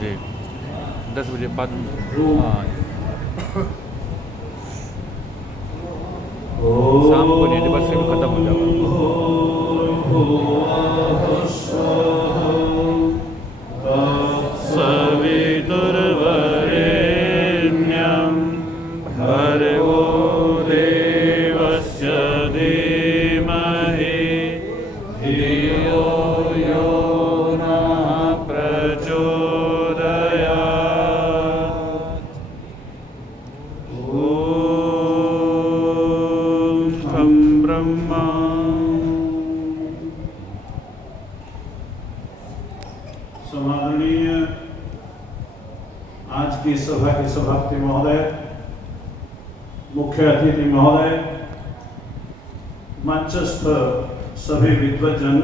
जी 10 बजे बाद। हाँ शाम को नहीं, एनिवर्सरी में ख़त्म हो जाएगा। सवितुर्वरेण्यं भर्गो देवस्य धीमहि धियो यो नः प्रचोदयात्। ॐ तं ब्रह्मा। सम्माननीय आज की सभा के सभापति महोदय, मुख्य अतिथि महोदय, मंचस्थ सभी विद्वज्जन,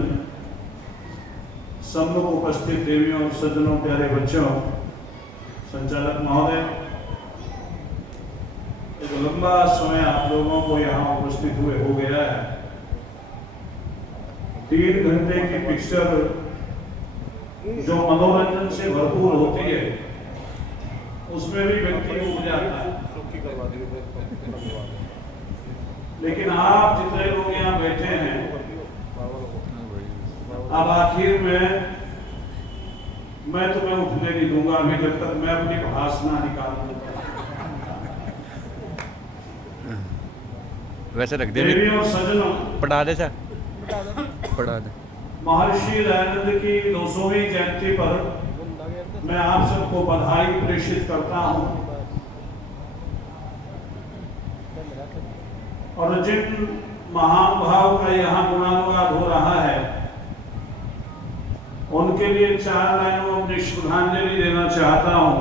सम्मुख उपस्थित देवियों और सज्जनों, प्यारे बच्चों, संचालक महोदय, एक लंबा समय आप लोगों को यहाँ उपस्थित हुए हो गया है। 3 घंटे की पिक्चर जो मनोरंजन से भरपूर होती है, उसमें भी व्यक्ति उब जाता है। लेकिन आप जितने लोग यहाँ बैठे हैं, अब आखिर में मैं तुम्हें उठने नहीं दूंगा अभी जब तक मैं अपनी भाष ना निकालूं। वैसे रख दे, देवियों और सज्जनों, पढ़ा दे सर, पढ़ा दे। महर्षि दयानंद की 200वीं जयंती पर मैं आप सबको बधाई प्रेषित करता हूं। और जिन महान भाव का यहाँ गुणानुवाद हो रहा है, उनके लिए 4 लाइनों में अपनी श्रद्धांजलि देना चाहता हूं।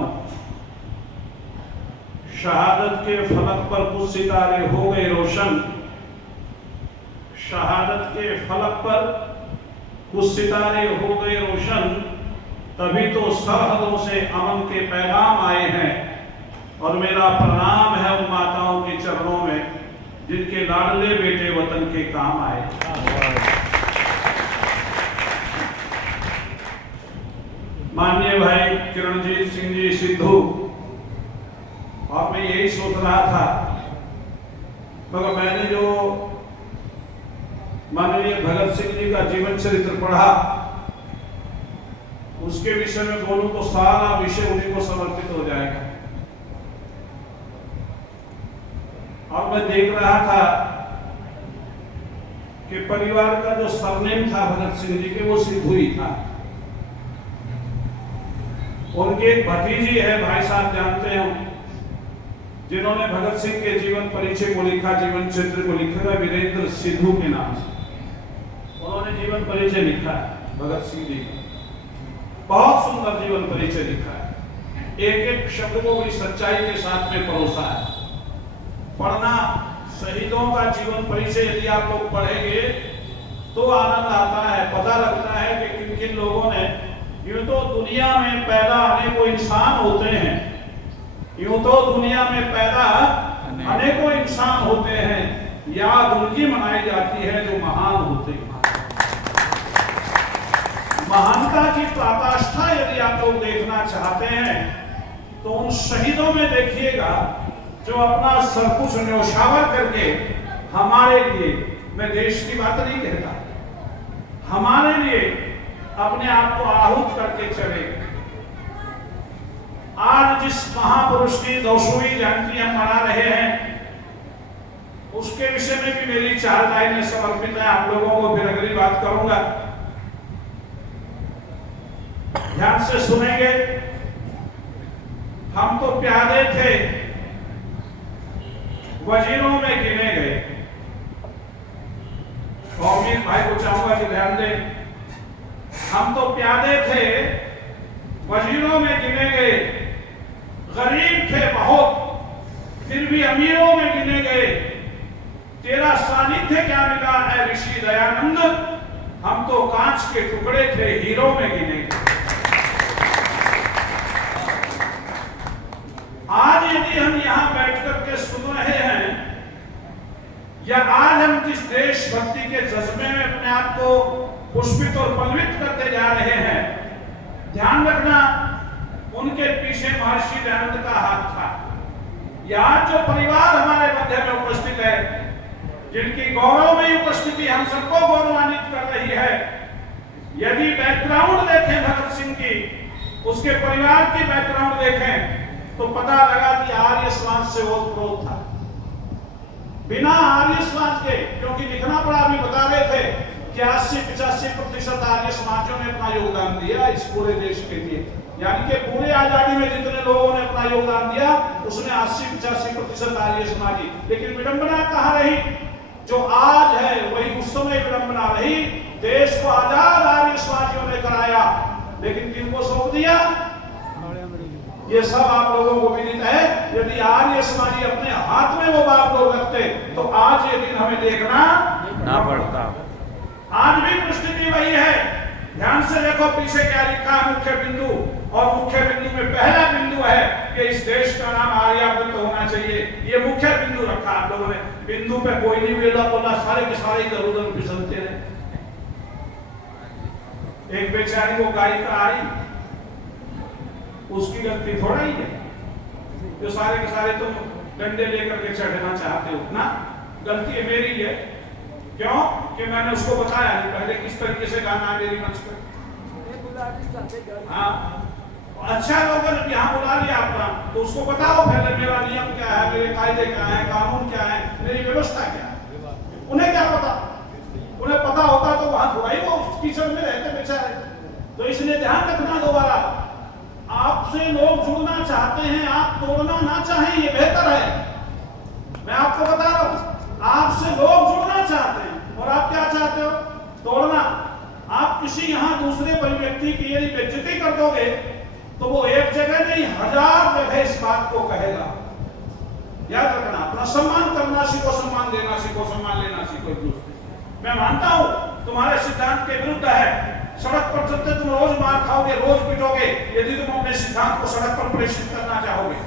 शहादत के फलक पर कुछ सितारे हो गए रोशन, शहादत के फलक पर कुछ सितारे हो गए रोशन, तभी तो सरहदों से अमन के पैगाम आए हैं। और मेरा प्रणाम है उन माताओं के चरणों में जिनके लाडले बेटे वतन के काम आए। माननीय भाई किरणजीत सिंह जी सिद्धू, और मैं यही सोच रहा था, मगर मैंने जो माननीय भगत सिंह जी का जीवन चरित्र पढ़ा, उसके विषय में बोलूं तो सारा विषय उन्हीं को समर्पित हो जाएगा। और मैं देख रहा था कि परिवार का जो सरनेम था भगत सिंह जी के, वो सिद्धू ही था। उनकी एक भतीजी है, भाई साहब जानते हैं, जिन्होंने भगत सिंह के जीवन परिचय को लिखा, जीवन चरित्र को लिखा है वीरेंद्र सिद्धू के नाम से। उन्होंने जीवन परिचय लिखा है भगत सिंह जी का, बहुत सुंदर जीवन परिचय लिखा है। एक एक शब्द को बड़ी सच्चाई के साथ में परोसा है। पढ़ना, शहीदों का जीवन परिचय यदि आप लोग पढ़ेंगे तो आनंद आता है, पता लगता है कि किन किन लोगों ने, यूं तो दुनिया में पैदा अनेकों इंसान होते हैं, यूं तो दुनिया में पैदा अनेकों इंसान होते हैं, याद उनकी मनाई जाती है जो महान होते हैं। महानता की पराकाष्ठा यदि आप लोग देखना चाहते हैं तो उन शहीदों में देखिएगा जो अपना सब कुछ न्योछावर करके हमारे लिए, मैं देश की बात नहीं कहता, हमारे लिए अपने आप को आहूत करके चले। आज जिस महापुरुष की 200वीं जयंती हम मना रहे हैं, उसके विषय में भी मेरी 4 लाइनें समर्पित है। आप लोगों को फिर अगली बात करूंगा, ध्यान से सुनेंगे। हम तो प्यादे थे, वजीरों में गिने गए। अमीर भाई को चाहूंगा कि ध्यान दें। हम तो प्यादे थे, वजीरों में गिने गए, गरीब थे बहुत, फिर भी अमीरों में गिने गए। तेरा सानिध्य क्या मिला है ऋषि दयानंद, हम तो कांच के टुकड़े थे, हीरो में गिने गए। आज यदि हम यहाँ बैठ करके सुन रहे हैं, या आज हम जिस देशभक्ति के जज्बे में अपने आप को पुष्पित और पल्वित करते जा रहे हैं, ध्यान रखना उनके पीछे महर्षि दयानंद का हाथ था। यहाँ जो परिवार हमारे मध्य में उपस्थित है, जिनकी गौरवमयी उपस्थिति हम सबको गौरवान्वित कर रही है, यदि बैकग्राउंड देखें भगत सिंह की, उसके परिवार की बैकग्राउंड देखें, तो पता लगा कि आर्य समाज से वो क्रोध था। बिना आर्य समाज के, क्योंकि लिखना पड़ा, अभी बता रहे थे कि 80-85% आर्य समाजों ने अपना योगदान दिया इस पूरे देश के लिए, यानी कि पूरे आजादी में जितने लोगों ने अपना योगदान दिया उसमें 80-85% आर्य समाजी। लेकिन विडंबना कहाँ रही? जो आज है वही उस समय विडंबना रही। देश को आजाद आर्य समाजियों ने कराया, लेकिन किनको सौंप दिया? ये सब आप लोगों को विदित है। यदि आर्य समाजी अपने हाथ में वो बागडोर रखते तो आज ये दिन हमें देखना ना पड़ता। आज भी परिस्थिति वही है। ध्यान से देखो पीछे क्या लिखा है मुख्य बिंदु, और मुख्य बिंदु में पहला बिंदु है कि इस देश का नाम आर्यावर्त होना चाहिए। ये मुख्य बिंदु रखा आप लोगों ने। बिंदु पे कोई नहीं बोला, सारे के सारे इधर उधर फिसलते रहे। एक बेचारी वो गायिका आई, उसकी गलती थोड़ा ही है। जो सारे के सारे तुम डंडे लेकर के चढ़ना चाहते हो ना, गलती मेरी है। क्यों? कि मैंने उसको बताया नहीं पहले किस तरीके से गाना है मेरी मंच पर। हाँ, अच्छा लोगों ने यहाँ बुला लिया अपना, तो उसको बताओ पहले मेरा नियम क्या है, मेरे कायदे क्या है, कानून क्या है, मेरी व्यवस्था क्या है। उन्हें क्या पता? उन्हें पता होता तो वहां थोड़ा ही वो कीचड़ में रहते बेचारे। तो इसलिए ध्यान रखना, दोबारा आपसे लोग जुड़ना चाहते हैं, आप तोड़ना ना चाहें, ये बेहतर है। मैं आपको बता रहा हूं, आपसे लोग जुड़ना चाहते हैं और आप क्या चाहते हो? तोड़ना। आप किसी यहाँ दूसरे व्यक्ति की यदि बेइज्जती कर दोगे तो वो एक जगह नहीं 1000 जगह इस बात को कहेगा। याद रखना, अपना सम्मान करना सीखो, सम्मान देना सीखो, सम्मान लेना सीखो एक दूसरे। मैं मानता हूं तुम्हारे सिद्धांत के विरुद्ध है। सड़क पर चलते तुम रोज मार खाओगे, रोज पिटोगे, यदि तुम अपने सिद्धांत को सड़क पर प्रेषित करना चाहोगे।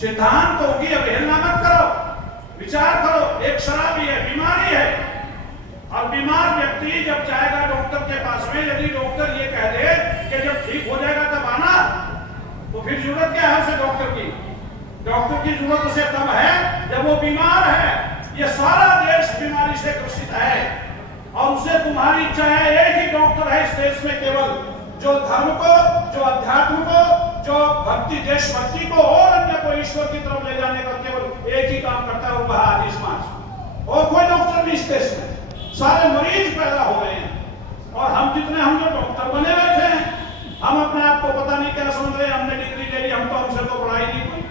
सिद्धांत को की अवहेलना मत करो, विचार करो। एक शराबी है, बीमारी है, और बीमार व्यक्ति जब जाएगा डॉक्टर के पास में, यदि डॉक्टर ये कह दे कि जब ठीक हो जाएगा तब आना, तो फिर जरूरत क्या है उसे डॉक्टर की? डॉक्टर की जरूरत उसे तब है जब वो बीमार है। ये सारा देश बीमारी से ग्रसित है, और उसे तुम्हारी इच्छा है, एक ही डॉक्टर है इस देश में केवल, जो धर्म को, जो अध्यात्म को, जो भक्ति, देशभक्ति को और अन्य को ईश्वर की तरफ ले जाने का केवल एक ही काम करता है, वो आर्य समाज। और कोई डॉक्टर नहीं इस देश में। सारे मरीज पैदा हो गए हैं, और हम जो डॉक्टर बने बैठे हैं, हम अपने आप को पता नहीं क्या समझ रहे हैं, हमने डिग्री ले ली, हम तो हमसे तो पढ़ाई नहीं हुई।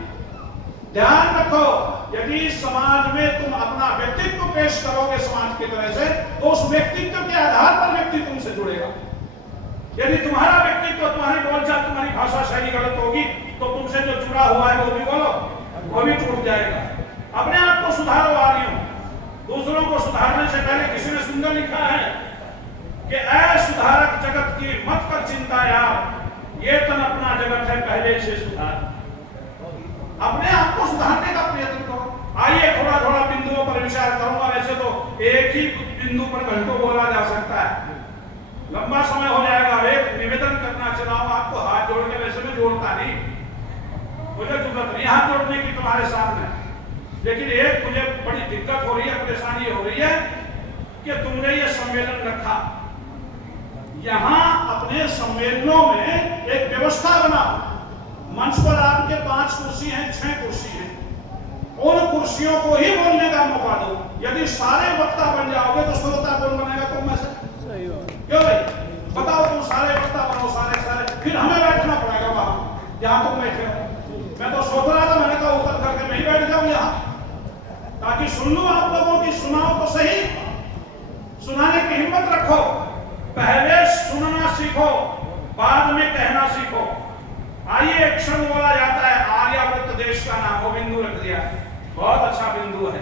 ध्यान रखो, यदि समाज में तुम अपना व्यक्तित्व पेश करोगे समाज की तरह से, तो उस व्यक्तित्व के आधार पर व्यक्ति तुमसे जुड़ेगा। यदि तुम्हारा व्यक्तित्व, तुम्हारी बोलचाल, तुम्हारी भाषा शैली गलत होगी, तो तुमसे जो जुड़ा हुआ है वो भी बोलो, वो भी टूट जाएगा। अपने आप को सुधारो आर्यों। दूसरों को सुधारने से पहले किसी ने सुंदर लिखा है कि ऐ सुधारक जगत की मत कर चिंता यार, ये तन अपना जगत है पहले से सुधार। अपने आप को सुधारने का प्रयत्न करो। आइए थोड़ा थोड़ा बिंदुओं पर विचार करूंगा। वैसे तो एक ही बिंदु पर घंटों बोला जा सकता है, लंबा समय हो जाएगा। एक निवेदन करना चाहता हूं आपको, हाथ जोड़ के, वैसे मैं जोड़ता नहीं, मुझे जरूरत नहीं हाथ जोड़ने की तुम्हारे सामने, लेकिन एक मुझे बड़ी दिक्कत हो रही है, परेशानी हो रही है कि तुमने ये सम्मेलन रखा। यहाँ अपने सम्मेलनों में एक व्यवस्था बनाओ। मंच पर आपके 5 कुर्सी हैं, 6 कुर्सी हैं, उन कुर्सियों को ही बोलने का मौका दो। यदि सारे वक्ता बन जाओगे तो श्रोता कौन बनेगा? तुम में से। क्यों भाई बताओ, तुम सारे वक्ता बनो, सारे, फिर हमें बैठना पड़ेगा वहां जहां तुम बैठे हो। मैं तो सोच रहा था, मैंने कहा उतर करके मैं ही बैठ जाऊं यहाँ, ताकि सुन लूं आप लोगों की। सुनाओ तो सही, सुनाने की हिम्मत रखो। पहले सुनना सीखो, बाद में कहना सीखो। आइए, एक शब्द बोला जाता है, आर्यावर्त देश का नाम, वो बिंदु रख दिया, बहुत अच्छा बिंदु है,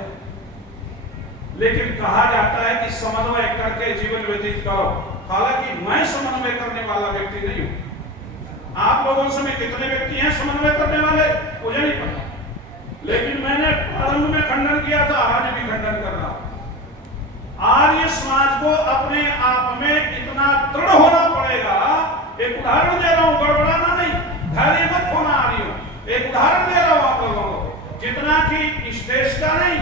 लेकिन कहा जाता है कि समन्वय करके जीवन व्यतीत करो। हालांकि मैं समन्वय करने वाला व्यक्ति नहीं हूं। आप लोगों से में कितने व्यक्ति हैं समन्वय करने वाले मुझे नहीं पता, लेकिन मैंने प्रारंभ में खंडन किया था, आज भी खंडन कर रहा हूं। आर्य समाज को अपने आप में इतना दृढ़ होना पड़ेगा। एक उदाहरण दे रहा हूं, गड़बड़ाना नहीं, एक उदाहरण दे रहा हूं आप लोगों को, जितना कि इस देश का नहीं,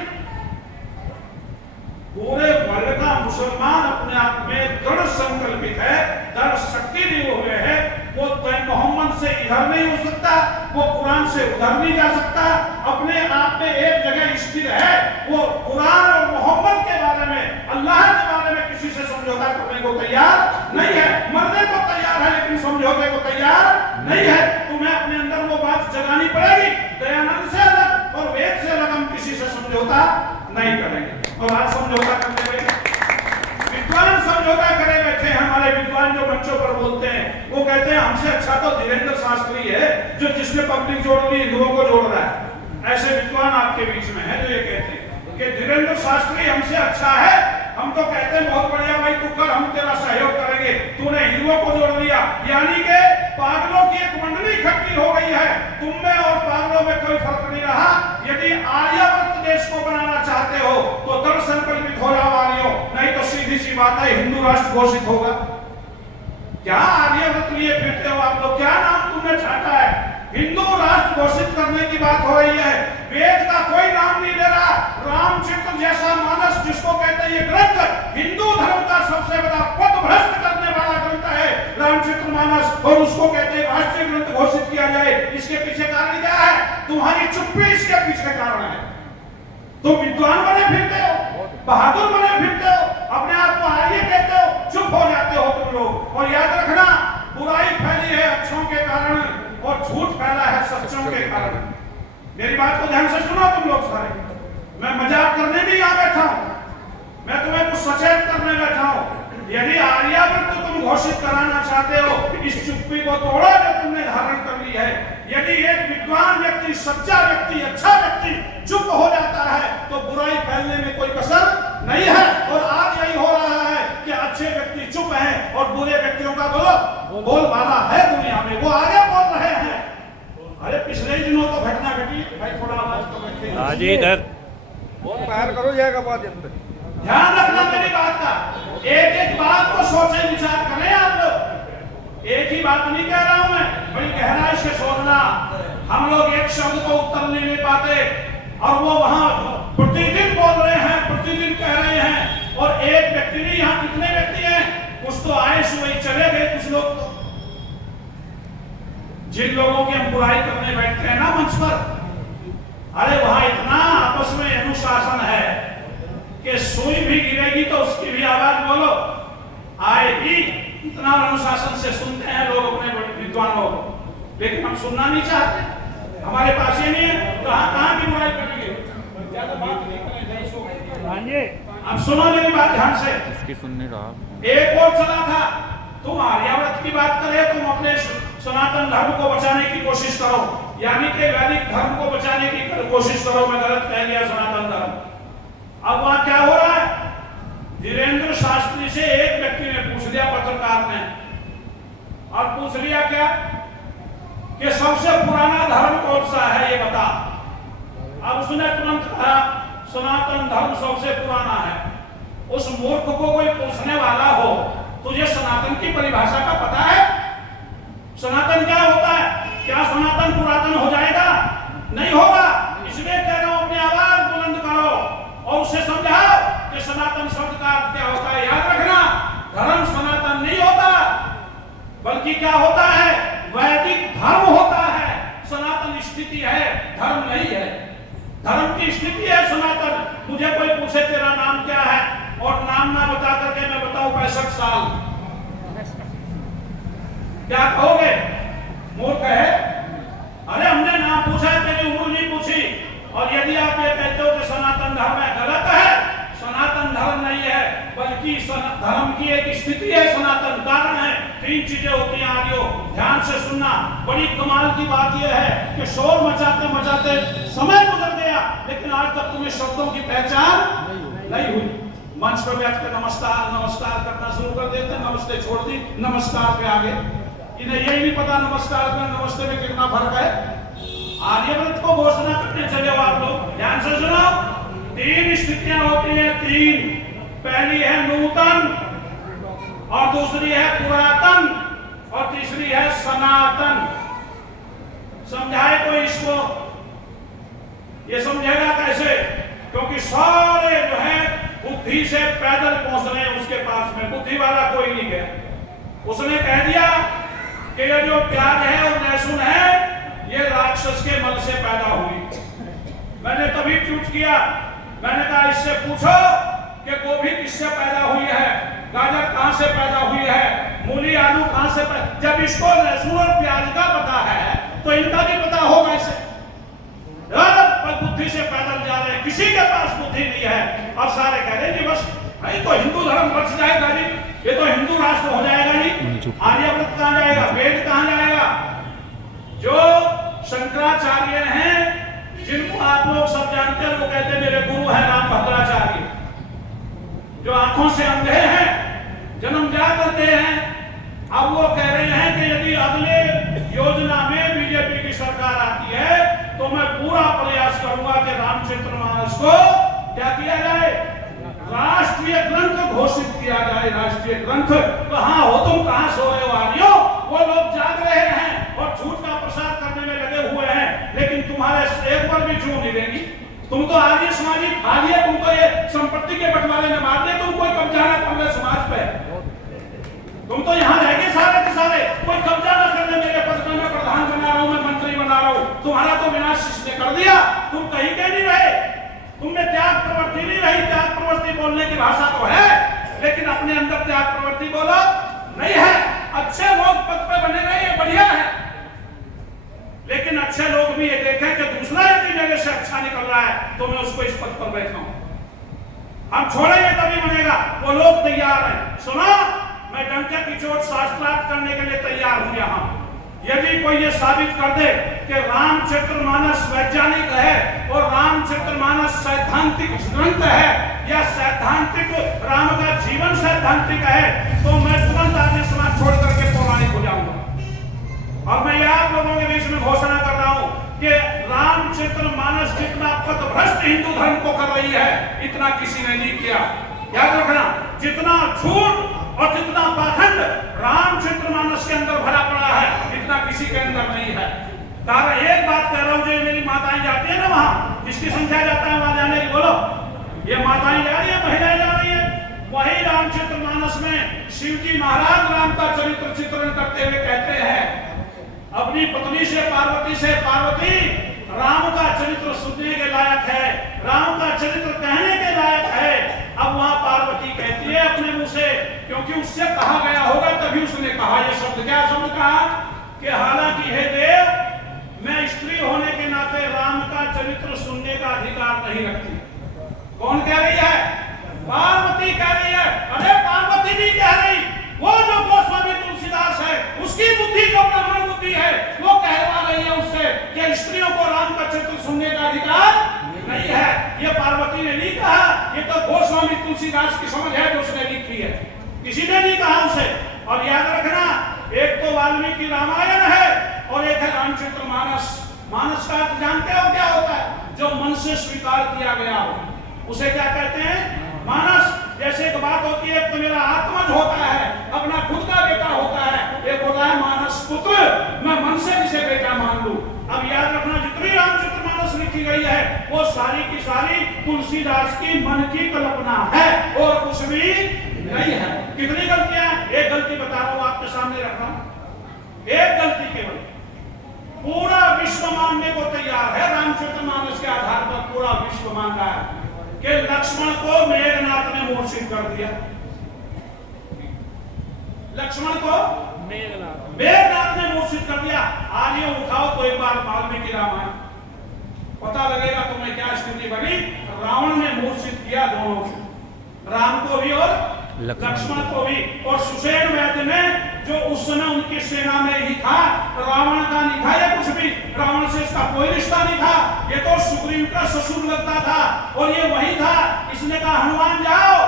पूरे वर्ल्ड का मुसलमान अपने आप में दृढ़ संकल्पित है, दृढ़ शक्ति लिए हुए है। वो मोहम्मद से इधर नहीं हो सकता, वो कुरान से उधर नहीं जा सकता, अपने आप में एक जगह स्थिर है। वो कुरान और मोहम्मद के बारे में, अल्लाह के बारे में किसी से समझौता करने को तैयार नहीं है। मरने को तैयार है लेकिन समझौते को तैयार नहीं है। तुम्हें अपने अंदर वो बात जगानी पड़ेगी, दयानंद से अलग और वेद से अलग हम किसी से समझौता नहीं करेंगे। और आज समझौता करने में विद्वान समझौता करे बैठे हैं। हमारे विद्वान जो बच्चों पर बोलते हैं, वो कहते हैं हमसे अच्छा तो धीरेन्द्र शास्त्री है, जो जिसने पब्लिक जोड़ ली, हिंदुओं को जोड़ रहा है। ऐसे विद्वान आपके बीच में है जो ये कहते हैं कि धीरेन्द्र शास्त्री हमसे अच्छा है। हम तो कहते हैं बहुत बढ़िया भाई, तू कर, हम तेरा सहयोग करेंगे। तूने हिंदुओं को जोड़ लिया, यानी कि पागलों की एक मंडली इकट्ठी हो गई है। तुम में और पागलों में कोई फर्क नहीं रहा। यदि आर्यावर्त देश को बनाना चाहते हो तो दृढ़ संकल्पित हो जाओ आर्यों, नहीं तो सीधी सी बात है हिंदू राष्ट्र घोषित होगा। क्या आर्यावर्त लिए फिरते हो आप लोग? क्या नाम तुमने छाटा है? हिंदू राष्ट्र घोषित करने की बात हो रही है। वेद का कोई नाम नहीं ले रहा। रामचरित्र जैसा मानस, जिसको कहते हैं ये ग्रंथ हिंदू धर्म का सबसे बड़ा पथभ्रष्ट करने वाला ग्रंथ है रामचरित्र मानस, और उसको कहते हैं राष्ट्रीय ग्रंथ घोषित किया जाए। इसके पीछे कारण क्या है? तुम्हारी चुप्पी इसके पीछे कारण है। तुम विद्वान बने फिरते हो, बहादुर बने फिरते हो, अपने आप को आर्य कहते हो, चुप हो जाते हो तुम लोग। और याद रखना, बुराई फैली है अच्छों के कारण और झूठ फैला है सच्चों के कारण। मेरी बात को ध्यान से सुनो तुम लोग सारे। मैं मजाक करने नहीं आ बैठा हूं, मैं तुम्हें कुछ सचेत करने बैठा हूं। यदि आर्यावर्त तुम घोषित कराना चाहते हो, इस चुप्पी को तोड़ो जो तुमने धारण कर ली है। यदि एक विद्वान व्यक्ति, सच्चा व्यक्ति, अच्छा व्यक्ति चुप हो जाता है तो बुराई फैलने में कोई कसर नहीं है। और आज यही हो रहा है कि अच्छे व्यक्ति चुप हैं और बुरे व्यक्तियों का बोलबाला है दुनिया में, वो आगे बोल रहे हैं। अरे पिछले दिनों तो घटना घटी भाई, थोड़ा आवाज तो बैठे आज इधर बाहर करो जाएगा बात। ध्यान रखना मेरी बात का, एक एक बात को सोचे विचार करें आप लोग। एक ही बात नहीं कह रहा हूं मैं, बड़ी गहराई से सोचना। हम लोग एक शब्द को उत्तर नहीं ले पाते और वो वहां प्रतिदिन बोल रहे हैं, प्रतिदिन कह रहे हैं। और एक व्यक्ति नहीं, यहाँ कितने व्यक्ति हैं? कुछ तो आए सुबह चले गए, कुछ लोग जिन लोगों की हम बुराई करने बैठते हैं ना मंच पर, अरे वहां इतना आपस में अनुशासन है कि सुई भी गिरेगी तो उसकी भी आवाज बोलो आएगी। इतना अनुशासन से सुनते हैं लोग अपने बड़े विद्वानों को, लेकिन हम सुनना नहीं चाहते। हमारे पास ये नहीं है, कहां की बुराई करेंगे? ज्यादा बात नहीं करें। अब सुनो मेरी बात ध्यान से। इसकी सुन नहीं रहा। एक और चला था, तुम आर्यावर्त की बात करे, तुम अपने सनातन धर्म को बचाने की कोशिश करो, यानी कि वैदिक धर्म को बचाने की कोशिश करो। मैं गलत कह गया, सनातन धर्म। अब वहां क्या हो रहा है? धीरेन्द्र शास्त्री से एक व्यक्ति ने पूछ लिया, पत्रकार ने, और पूछ लिया क्या कि सबसे पुराना धर्म कौन सा है ये बता। अब उसने तुरंत कहा सनातन धर्म सबसे पुराना है। उस मूर्ख को कोई पूछने वाला हो, तुझे सनातन की परिभाषा का पता है? सनातन क्या होता है? क्या सनातन पुरातन हो जाएगा? नहीं होगा। इसलिए कह रहा हूं, अपनी आवाज बुलंद करो और उसे समझाओ कि सनातन शब्द का अर्थ क्या होता है। याद रखना, धर्म सनातन नहीं होता, बल्कि क्या होता है? वैदिक धर्म होता है। सनातन स्थिति है, धर्म नहीं है। धर्म की स्थिति है सनातन। मुझे कोई पूछे तेरा नाम क्या है और नाम ना बता करके मैं बताऊं 65 साल, क्या कहोगे? मूर्ख है। अरे हमने नाम पूछा, तेरी उम्र नहीं पूछी। और यदि आप ये कहते हो कि सनातन धर्म है, गलत है। सनातन धर्म नहीं है, बल्कि धर्म की एक स्थिति है। सनातन कारण है। 3 चीजें होती हैं आर्यों, ध्यान से सुनना। बड़ी कमाल की बात यह है कि शोर मचाते मचाते समय गुजर गया, लेकिन आज तक तुम्हें शब्दों की पहचान नहीं हुई। मंच पर बैठकर नमस्कार नमस्कार करना शुरू कर देते, नमस्ते छोड़ दी, नमस्कार पे आगे। इन्हें यही नहीं पता नमस्कार में नमस्ते में कितना फर्क है। आर्यवर्त को घोषणा करने चले हो आप लोग, ध्यान से सुनो। 3 स्थितियां होती हैं, 3। पहली है नूतन, और दूसरी है पुरातन, और तीसरी है सनातन। समझाए कोई इसको, ये समझेगा कैसे? क्योंकि सारे जो है बुद्धि से पैदल पहुंच रहे हैं उसके पास में, बुद्धि वाला कोई नहीं गया। उसने कह दिया कि ये जो प्याज है और लहसुन है ये राक्षस के मल से पैदा हुई। मैंने तभी ट्वीट किया, मैंने कहा इससे पूछो कि गोभी किससे पैदा हुई है, गाजर कहां से पैदा हुई है, मूली आलू कहां से पैदा। जब इसको लहसुन और प्याज का पता है तो इनका भी पता होगा इसे। पर बुद्धि से पैदल जा रहे हैं, किसी के पास बुद्धि नहीं है। और सारे कह रहे हैं बस भाई तो हिंदू धर्म बच जाएगा जी, ये तो हिंदू राष्ट्र हो जाएगा जी, आर्यव्रत कहां जाएगा, वेद कहां जाएगा। जो शंकराचार्य हैं जिनको आप लोग सब जानते हैं, वो कहते हैं मेरे गुरु है राम भद्राचार्य, जो आंखों से अंधे हैं, जन्म जा करते हैं। अब वो कह रहे हैं कि यदि अगले योजना में बीजेपी की सरकार आती है तो मैं पूरा प्रयास करूंगा कि रामचरितमानस को क्या किया जाए, राष्ट्रीय ग्रंथ घोषित किया जाए। राष्ट्रीय ग्रंथ कहां हो तुम, कहां सो रहे हो आर्यो? वो लोग जाग रहे हैं और झूठ का प्रसार करने में लगे हुए हैं, लेकिन तुम्हारे एक पर भी क्यों नहीं देंगी? तुम तो आर्य समाजी खा लिए, तुम तो ये संपत्ति के बंटवारे में मार दिए, तुम कोई कब्जा न कर ले समाज पे। तुम तो यहाँ रहेंगे सारे के सारे, कोई कब्जा न कर ले मेरे पद में, मैं प्रधान बना रहा हूँ, मैं मंत्री बना रहा हूँ। तुम्हारा तो विनाश इसने कर दिया, तुम कहीं के नहीं रहे, तुमने त्याग प्रवृत्ति नहीं रही। त्याग प्रवृत्ति बोलने की भाषा तो है, लेकिन अपने अंदर त्याग प्रवृत्ति बोलो नहीं है। अच्छे लोग पद पे बने रहे, ये बढ़िया है, लेकिन अच्छे लोग भी ये देखें कि दूसरा यदि मेरे से अच्छा निकल रहा है तो मैं उसको इस पद पर बैठाऊं। हम छोड़ेंगे तभी बनेगा। वो लोग तैयार हैं। सुनो, मैं डंके की चोट शास्त्रार्थ करने के लिए तैयार हूं यहां। यदि कोई ये साबित कर दे कि रामचरितमानस वैज्ञानिक है और रामचरितमानस सैद्धांतिक ग्रंथ है या सैद्धांतिक राम का जीवन सैद्धांतिक है, तो मैं तुरंत आर्य समाज छोड़ करके पौराणिक हो जाऊंगा। और मैं आप लोगों के बीच में घोषणा कर रहा हूं कि रामचरितमानस जितना पथभ्रष्ट हिंदू धर्म को कर रही है, इतना किसी ने नहीं किया। याद रखना, जितना झूठ और जितना पाखंड रामचरितमानस के अंदर भरा पड़ा है, इतना किसी के अंदर नहीं है। तारा एक बात कह रहा हूं, जो मेरी माताएं जाती है ना वहां, जिसकी संख्या जाता है वहां जाने की, बोलो ये माताएं जा रही है, महिलाएं जा रही है। वही रामचरितमानस में शिवजी महाराज राम का चरित्र चित्रण करते हुए कहते हैं अपनी पत्नी से, पार्वती राम का चरित्र सुनने के लायक है, राम का चरित्र कहने के लायक है। अब वहां पार्वती कहती है अपने मुंह से, क्योंकि उससे कहा गया होगा तभी उसने कहा ये शब्द। क्या शब्द कहा? कि हालांकि हे देव, मैं स्त्री होने के नाते राम का चरित्र सुनने का अधिकार नहीं रखती। कौन कह रही है? पार्वती कह रही है। अरे पार्वती नहीं कह रही, वो जो गोस्वामी तुलसीदास है उसकी बुद्धि जो ब्राह्मण बुद्धि है वो कहवा रही है उससे कि स्त्रियों को राम का चरित्र सुनने का अधिकार नहीं है। ये पार्वती ने नहीं कहा, ये तो गोस्वामी तुलसीदास की समझ है जो उसने लिखी है, किसी ने नहीं कहा उसे। और याद रखना, एक तो वाल्मीकि रामायण है और एक है रामचरितमानस। मानस का अर्थ जानते हो क्या होता है? जो मन से स्वीकार किया गया हो, उसे क्या कहते हैं? मानस। जैसे एक बात होती है, तो मेरा आत्मज होता है, अपना खुद का बेटा होता है, एक होता है मानस पुत्र, मैं मन से जिसे बेटा मान लूं। अब याद रखना, जितनी रामचरितमानस लिखी गई है वो सारी की सारी तुलसीदास की मन की कल्पना है और कुछ भी नहीं है। कितनी गलतियां? एक गलती बता रहा हूं आपके सामने रख रहा हूं, एक गलती केवल। पूरा विश्व मानने को तैयार है रामचरितमानस के आधार पर, पूरा विश्व मान रहा है कि लक्ष्मण को मेघनाथ ने मूर्छित कर दिया। लक्ष्मण को मेघनाथ ने मूर्छित कर दिया। आज ये उठाओ तो एक बार वाल्मीकि रामायण, पता लगेगा तुम्हें क्या स्थिति बनी। रावण ने मूर्छित किया दोनों को, राम को भी और लक्ष्मण को भी। और सुषेण वैद्य में जो उस समय उनकी सेना में ही था, रावण का नहीं था ये कुछ भी, रावण से इसका कोई रिश्ता नहीं था, ये तो सुग्रीव का ससुर लगता था और ये वही था। इसने कहा हनुमान जाओ,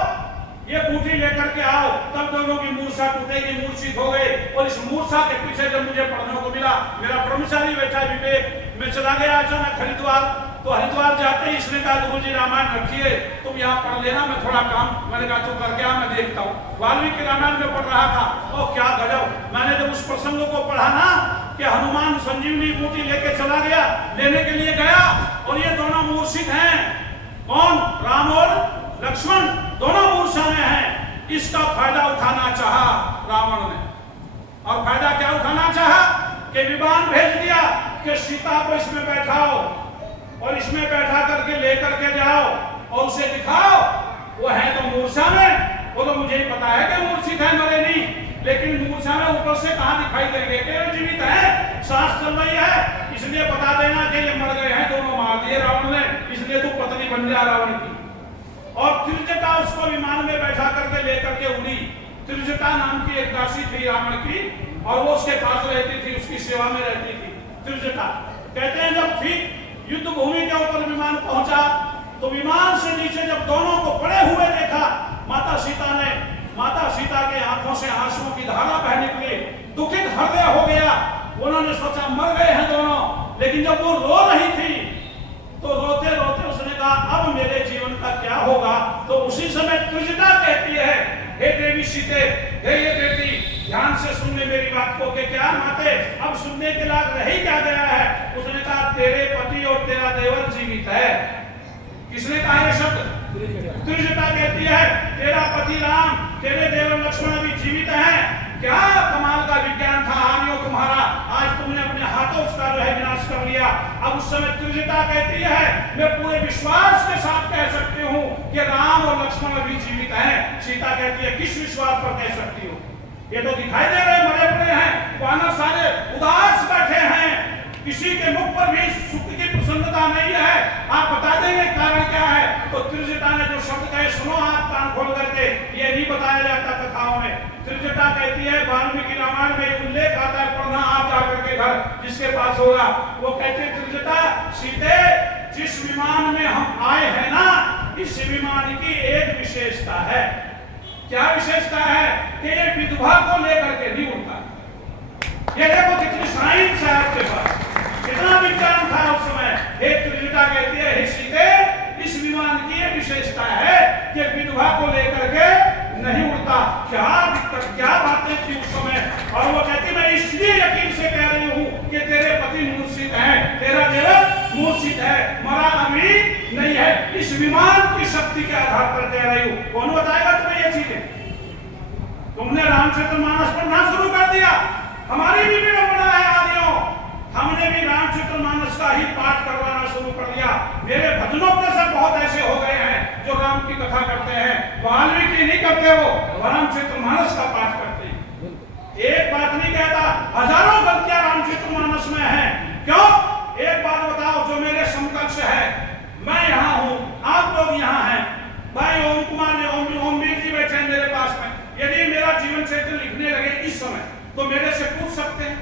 ये बूटी लेकर के आओ, तब दोनों की मूर्छा टूटेगी। मूर्छित हो गए और इस मूर्छा के पीछे जब मुझे पढ़ने को मिला, मेरा ब्रह्मचारी बैठा विवेक, मैं चला गया अचानक हरिद्वार। तो हरिद्वार जाते ही इसने कहा गुरुजी रामायण रखिए, तुम यहाँ पढ़ लेना, मैं थोड़ा काम। मैंने कहा तू कर गया, मैं देखता हूँ। वाल्मीकि रामायण में पढ़ रहा था, और क्या गजब। मैंने जब उस प्रसंग को पढ़ा ना, कि हनुमान संजीवनी बूटी लेके चला गया, लेने के लिए गया और ये दोनों मूर्छित हैं। कौन? राम और लक्ष्मण दोनों मूर्छा में हैं। इसका फायदा उठाना चाहा रावण ने, और फायदा क्या उठाना चाहा कि विमान भेज दिया कि सीता को इसमें बैठाओ और इसमें बैठा करके लेकर के जाओ और उसे दिखाओ। वो है तो मूर्छा में, वो तो मुझे ही पता है कि मूर्छित है, मरे नहीं, लेकिन मूर्छा में ऊपर से कहां दिखाई देंगे कि जीवित है, सांस चल रही है, इसलिए बता देना कि ये मर गए हैं, दोनों मार दिए रावण ने, इसलिए तू पत्नी बन जा रावण की। और त्रिजटा उसको विमान में बैठा करके लेकर के उड़ी। त्रिजटा नाम की एक दासी थी रावण की, और वो उसके पास रहती थी, उसकी सेवा में रहती थी त्रिजटा। कहते हैं जब ठीक युद्ध भूमि के ऊपर विमान पहुंचा तो विमान से नीचे जब दोनों को पड़े हुए देखा, माता सीता के आंखों से आंसुओं की धारा बह निकली, दुखित हृदय हो गया। उन्होंने सोचा मर गए हैं दोनों, लेकिन जब वो रो रही थी तो रोते रोते उसने कहा अब मेरे जीवन का क्या होगा। तो उसी समय त्रिजटा कहती है, हे देवी सीते, हे ये बेटी, ध्यान से सुनने मेरी बात को कि क्या माते अब सुनने के लायक रह ही क्या गया है। उसने कहा तेरे पति और तेरा देवर जीवित है। किसने कहा ये शब्द? त्रिजटा कहती है तेरा पति राम, तेरे देवर लक्ष्मण भी जीवित हैं। क्या कमाल का विज्ञान था आर्यों तुम्हारा, आज तुमने अपने हाथों उसका जो है विनाश कर लिया। अब उस समय त्रिजटा कहती है मैं पूरे विश्वास के साथ कह सकती हूँ कि राम और लक्ष्मण भी जीवित हैं। सीता कहती है किस विश्वास पर कह सकती हो? ये तो दिखाई दे रहे मरे पड़े हैं, वानर सारे उदास बैठे हैं, किसी के मुख पर भी सुख की प्रसन्नता नहीं है, आप बता देंगे कारण क्या है? तो त्रिजटा ने जो शब्द कहे सुनो आप कान खोल करके, ये नहीं बताया जाता कथाओं में। त्रिजटा कहती है वाल्मीकि रामायण में उल्लेख आता है, पढ़ना आप जाकर के घर जिसके पास होगा। वो कहते त्रिजटा सीते जिस विमान में हम आए हैं ना, इस विमान की एक विशेषता है। क्या विशेषता है? कि ये विधवा को लेकर के नहीं उड़ता। ये देखो कितनी साइंस है आपके पास, कितना विज्ञान था उस समय। हे त्रिजटा कहती है हे सीते इस विमान की ये विशेषता है कि विधवा को लेकर के नहीं उड़ता। क्या दिक्कत, क्या बातें थी उस समय। और वो कहती मैं इसलिए यकीन से कह रही हूँ कि तेरे पति मूर्छित है, तेरा देवर मूर्छित है, मरा अभी नहीं है। इस विमान की शक्ति के आधार पर कह रही हूँ। कौन बताएगा तुम्हें ये चीजें? तुमने रामचरितमानस पढ़ना शुरू कर दिया, हमारी भी विडंबना है आर्यों, हमने भी रामचरितमानस का ही पाठ करवाना शुरू कर दिया। मेरे भजनों के सब बहुत ऐसे हो गए हैं जो राम की कथा करते हैं, वाल्मीकि नहीं करते, वो रामचरितमानस का पाठ करते हैं। एक बात नहीं कहता, हजारों गलतियां रामचरितमानस में हैं। क्यों? एक बात बताओ, जो मेरे समकक्ष है, मैं यहाँ हूँ, आप लोग यहाँ हैं, भाई ओम कुमार जी, ओमवीर जी बैठे हैं मेरे पास में, यदि मेरा जीवन चरित्र लिखने लगे इस समय तो मेरे से पूछ सकते हैं,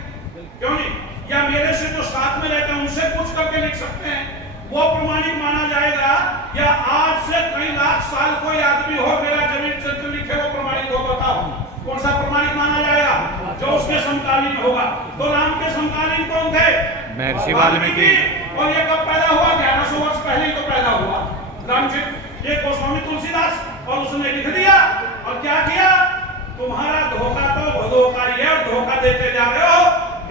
क्यों नहीं? या मेरे से जो साथ में रहते हैं उनसे पूछ करके लिख सकते हैं, वो प्रमाणिक माना जाएगा। या आज से कई लाख साल कोई आदमी हो मेरा जीवन चरित्र लिखे वो प्रमाणिक हो? बताओ कौन सा प्रमाणिक माना जाएगा? जो उसके समकालीन होगा। तो राम के समकालीन कौन थे? महर्षि वाल्मीकि। और ये कब पैदा हुआ? 1100 वर्ष पहले ही तो पैदा हुआ रामचरित। ये गोस्वामी तुलसीदास, और उसने लिख दिया। और क्या किया? तुम्हारा धोखा तो धोखा ही है, और धोखा देते जा रहे हो।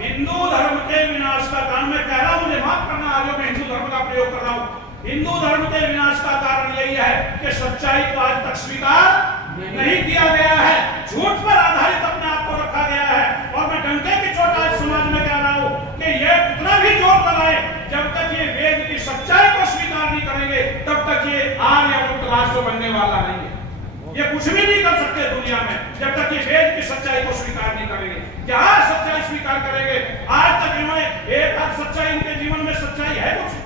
हिंदू धर्म के विनाश का कारण मैं कह रहा हूं, मुझे माफ करना आगे मैं हिंदू धर्म का प्रयोग कर रहा हूं। हिंदू धर्म के विनाश का कारण यही है कि सच्चाई को आज तक स्वीकार नहीं किया गया है, झूठ पर आधारित अपने आप को रखा गया है। और मैं डंके की चोट आज समाज में कह रहा हूं कि ये कितना भी जोर लगाए, जब तक ये वेद की सच्चाई को स्वीकार नहीं करेंगे तब तक ये आर्य मुक्त राष्ट्र बनने वाला नहीं है। ये कुछ भी नहीं कर सकते दुनिया में जब तक ये वेद की सच्चाई को स्वीकार नहीं करेंगे। क्या सच्चाई स्वीकार करेंगे? आज तक इन्होंने एक आध सच्चाई, इनके जीवन में सच्चाई है कुछ?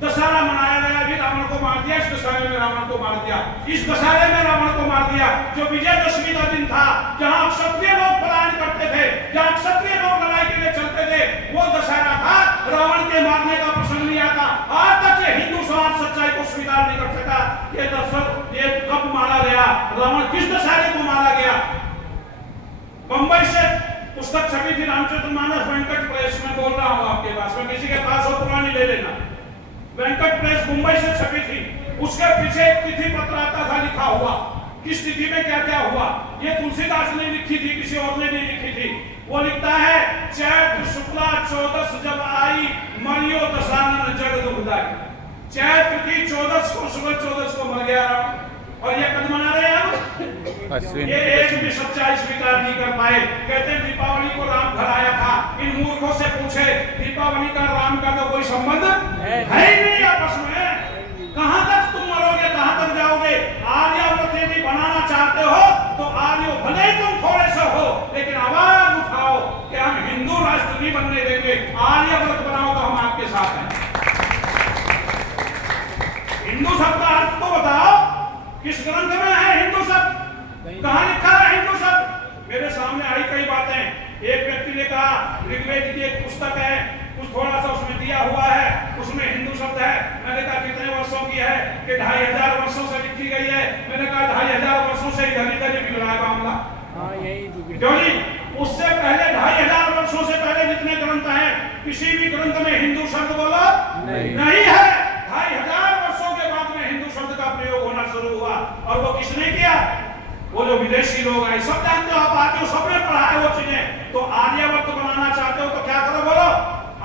दशहरा मनाया गया, भी रावण को मार दिया, इस दशहरे में रावण को मार दिया, इस दशहरे में रावण को मार दिया। जो विजयदशमी का दिन था, जहां क्षत्रिय लोग पलायन करते थे, जहां क्षत्रिय लोग लड़ाई के लिए चलते थे, वो दशहरा था। रावण के मारने का प्रसंग नहीं आता। आज तक ये हिंदू समाज सच्चाई को स्वीकार नहीं कर सका। ये कब मारा गया? रावण किस दशहरे को मारा गया? बंबई से पुस्तक छपी थी रामचरितमानस, वेंकट प्रेस में बोल रहा हूं आपके पास में, किसी के पास हो पुरानी ले लेना। वेंकट प्रेस मुंबई से छपी थी, उसके पीछे एक तिथि पत्र आता था लिखा हुआ, किस तिथि में क्या क्या हुआ। ये तुलसीदास ने लिखी थी, किसी और ने नहीं लिखी थी। वो लिखता है चैत्र शुक्ला मरियो दशानन जग दुखदाई। चैत्र की 14 को सुबह 14 को मर गया रावण, और ये कद मना रहे हैं। अश्विन ये एक भी सच्चाई स्वीकार नहीं कर पाए। कहते हैं दीपावली को राम घर आया था। इन मूर्खों से पूछे दीपावली का राम का तो कोई संबंध है ही नहीं आपस में। कहां तक तुम मरोगे, कहां तक जाओगे? आर्यावर्त यदि बनाना चाहते हो तो आर्यो भले ही तुम थोड़े से हो, लेकिन आवाज उठाओ कि हम हिंदू राष्ट्र नहीं बनने देंगे। आर्यावर्त बनाओ तो हम आपके साथ हैं। हिंदू शब्द का अर्थ तो बताओ, किस ग्रंथ में है हिंदू शब्द? कहां लिखा है हिंदू शब्द? मेरे सामने आई कई बातें। एक व्यक्ति ने कहा ऋग्वेद की एक पुस्तक है, कुछ थोड़ा सा उसमें दिया हुआ है, उसमें हिंदू शब्द है। मैंने कहा कितने वर्षों की है? कि 2500 वर्षों से लिखी गई है। मैंने कहा 2500 वर्षों से इधर इधर बिगड़ रहा है मामला। क्यों जी? उससे पहले 2500 वर्षों से पहले जितने ग्रंथ हैं, किसी भी ग्रंथ में हिंदू शब्द बोलो नहीं है। 2500 वर्षों के बाद में हिंदू शब्द का प्रयोग होना शुरू हुआ। और वो किसने किया? वो जो विदेशी लोग आए, सब जानते हो, आप आते हो, सबने पढ़ा है वो चीजें। तो आर्यावर्त बनाना चाहते हो तो क्या करो? बोलो,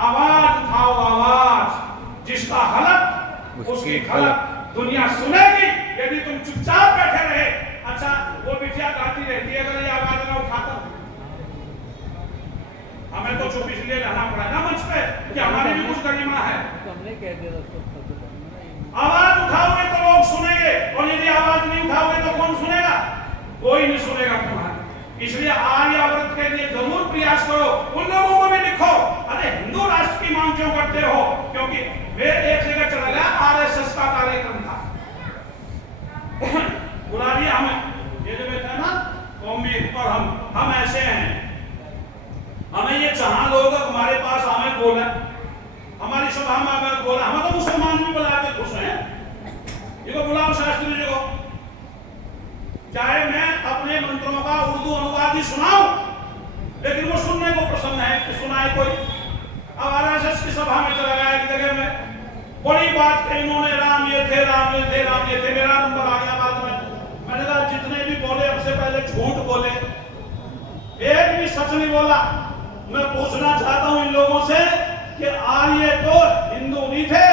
आवाज उठाओ, आवाज। जिसका हलक उसकी खलक दुनिया सुनेगी। यदि तुम चुपचाप बैठे रहे, अच्छा वो बिटिया गाती रहती है, अगर ये आवाज ना उठाता, हमें तो चुप इसलिए रहना पड़ा ना मंच पे कि हमारी भी कुछ गरिमा है। आवाज उठाओगे तो लोग सुनेंगे, और यदि आवाज नहीं उठाओगे तो कौन सुनेगा? कोई नहीं सुनेगा तुम्हारा। इसलिए आर्यावर्त के लिए जरूर प्रयास करो। उन लोगों को भी लिखो, अरे हिंदू राष्ट्र की मांग क्यों करते हो? क्योंकि मैं एक जगह चला गया, आरएसएस का कार्यक्रम था, बुला लिया हमें। ये जो बैठा ना कौमी, और हम ऐसे हैं, हमें ये जहां लोग हमारे पास हमें बोला, हमारी सभा में हमें बोला, हमें तो मुसलमान भी बुला के खुश हैं। देखो बुलाओ शास्त्री जी को, चाहे मैं अपने मंत्रों का उर्दू अनुवाद ही सुनाऊं, लेकिन वो सुनने को प्रसन्न है कि सुनाए कोई। अब आरएसएस की सभा में चला गया एक जगह में, बड़ी बात कही इन्होंने, राम ये थे, राम ये थे, राम ये थे। मेरा नंबर आ गया बाद में। मैंने कहा जितने भी बोले हमसे पहले झूठ बोले, एक भी सच नहीं बोला। मैं पूछना चाहता हूं इन लोगों से कि आर्य तो हिंदू नहीं थे,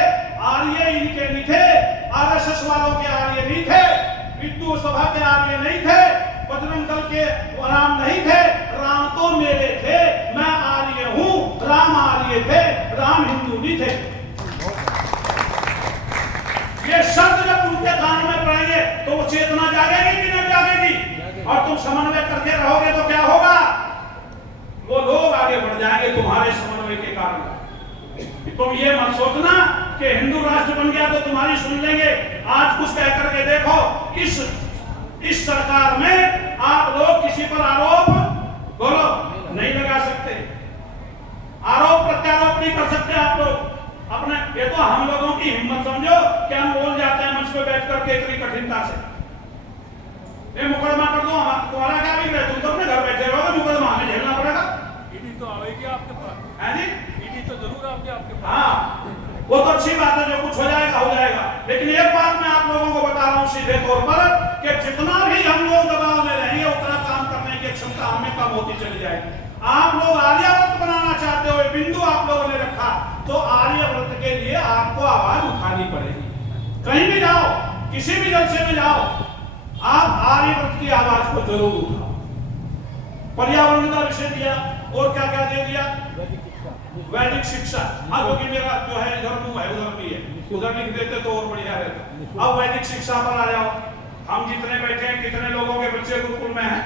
आर्य इनके नहीं थे, आरएसएस वालों के आर्य नहीं थे, विद्यु सभा के आर्य नहीं थे, बजरंग दल के राम नहीं थे। राम तो मेरे थे, मैं आर्य हूं, राम आर्य थे, राम हिंदू नहीं थे। ये शब्द जब उनके कान में पड़ेंगे तो वो चेतना जागेगी कि नहीं जागेगी? और तुम समन्वय करते रहोगे तो क्या होगा? वो लोग आगे बढ़ जाएंगे तुम्हारे समन्वय के कारण। तुम ये मत सोचना कि हिंदू राष्ट्र बन गया तो तुम्हारी सुन लेंगे। आज कुछ कह करके देखो, इस सरकार में आप लोग किसी पर आरोप बोलो नहीं लगा सकते, आरोप प्रत्यारोप नहीं कर सकते आप लोग अपने। ये तो हम लोगों की हिम्मत समझो कि हम बोल जाते हैं मंच पे बैठ करके इतनी कठिनता से। ये मुकदमा कर दो, तुम्हारा क्या भी तुम तो अपने घर बैठे रहोगे, मुकदमा हमें झेलना पड़ेगा। ईडी तो आएगी आपके पास, है जी? ईडी तो जरूर आपके पास। हाँ, वो तो अच्छी बात है, जो कुछ हो जाएगा हो जाएगा। लेकिन एक बात मैं आप लोगों को बता रहा हूँ सीधे तौर पर कि जितना भी हम लोग दबाव में रहेंगे उतना काम करने की क्षमता हमें कम होती चली जाएगी। आप लोग आर्यावर्त बनाना चाहते हो, बिंदु आप लोगों ने रखा, तो आर्यावर्त के लिए आपको आवाज उठानी पड़ेगी। कहीं भी जाओ, किसी भी जलसे में जाओ, आप आर्यावर्त की आवाज को जरूर उठाओ। पर्यावरण का विषय दिया, और क्या क्या दे दिया? वैदिक शिक्षा। हाँ, क्योंकि मेरा जो है इधर मुंह है, उधर भी है, उधर लिख देते तो और बढ़िया रहता। अब वैदिक शिक्षा पर आ जाओ। हम जितने बैठे हैं, कितने लोगों के बच्चे गुरुकुल में हैं?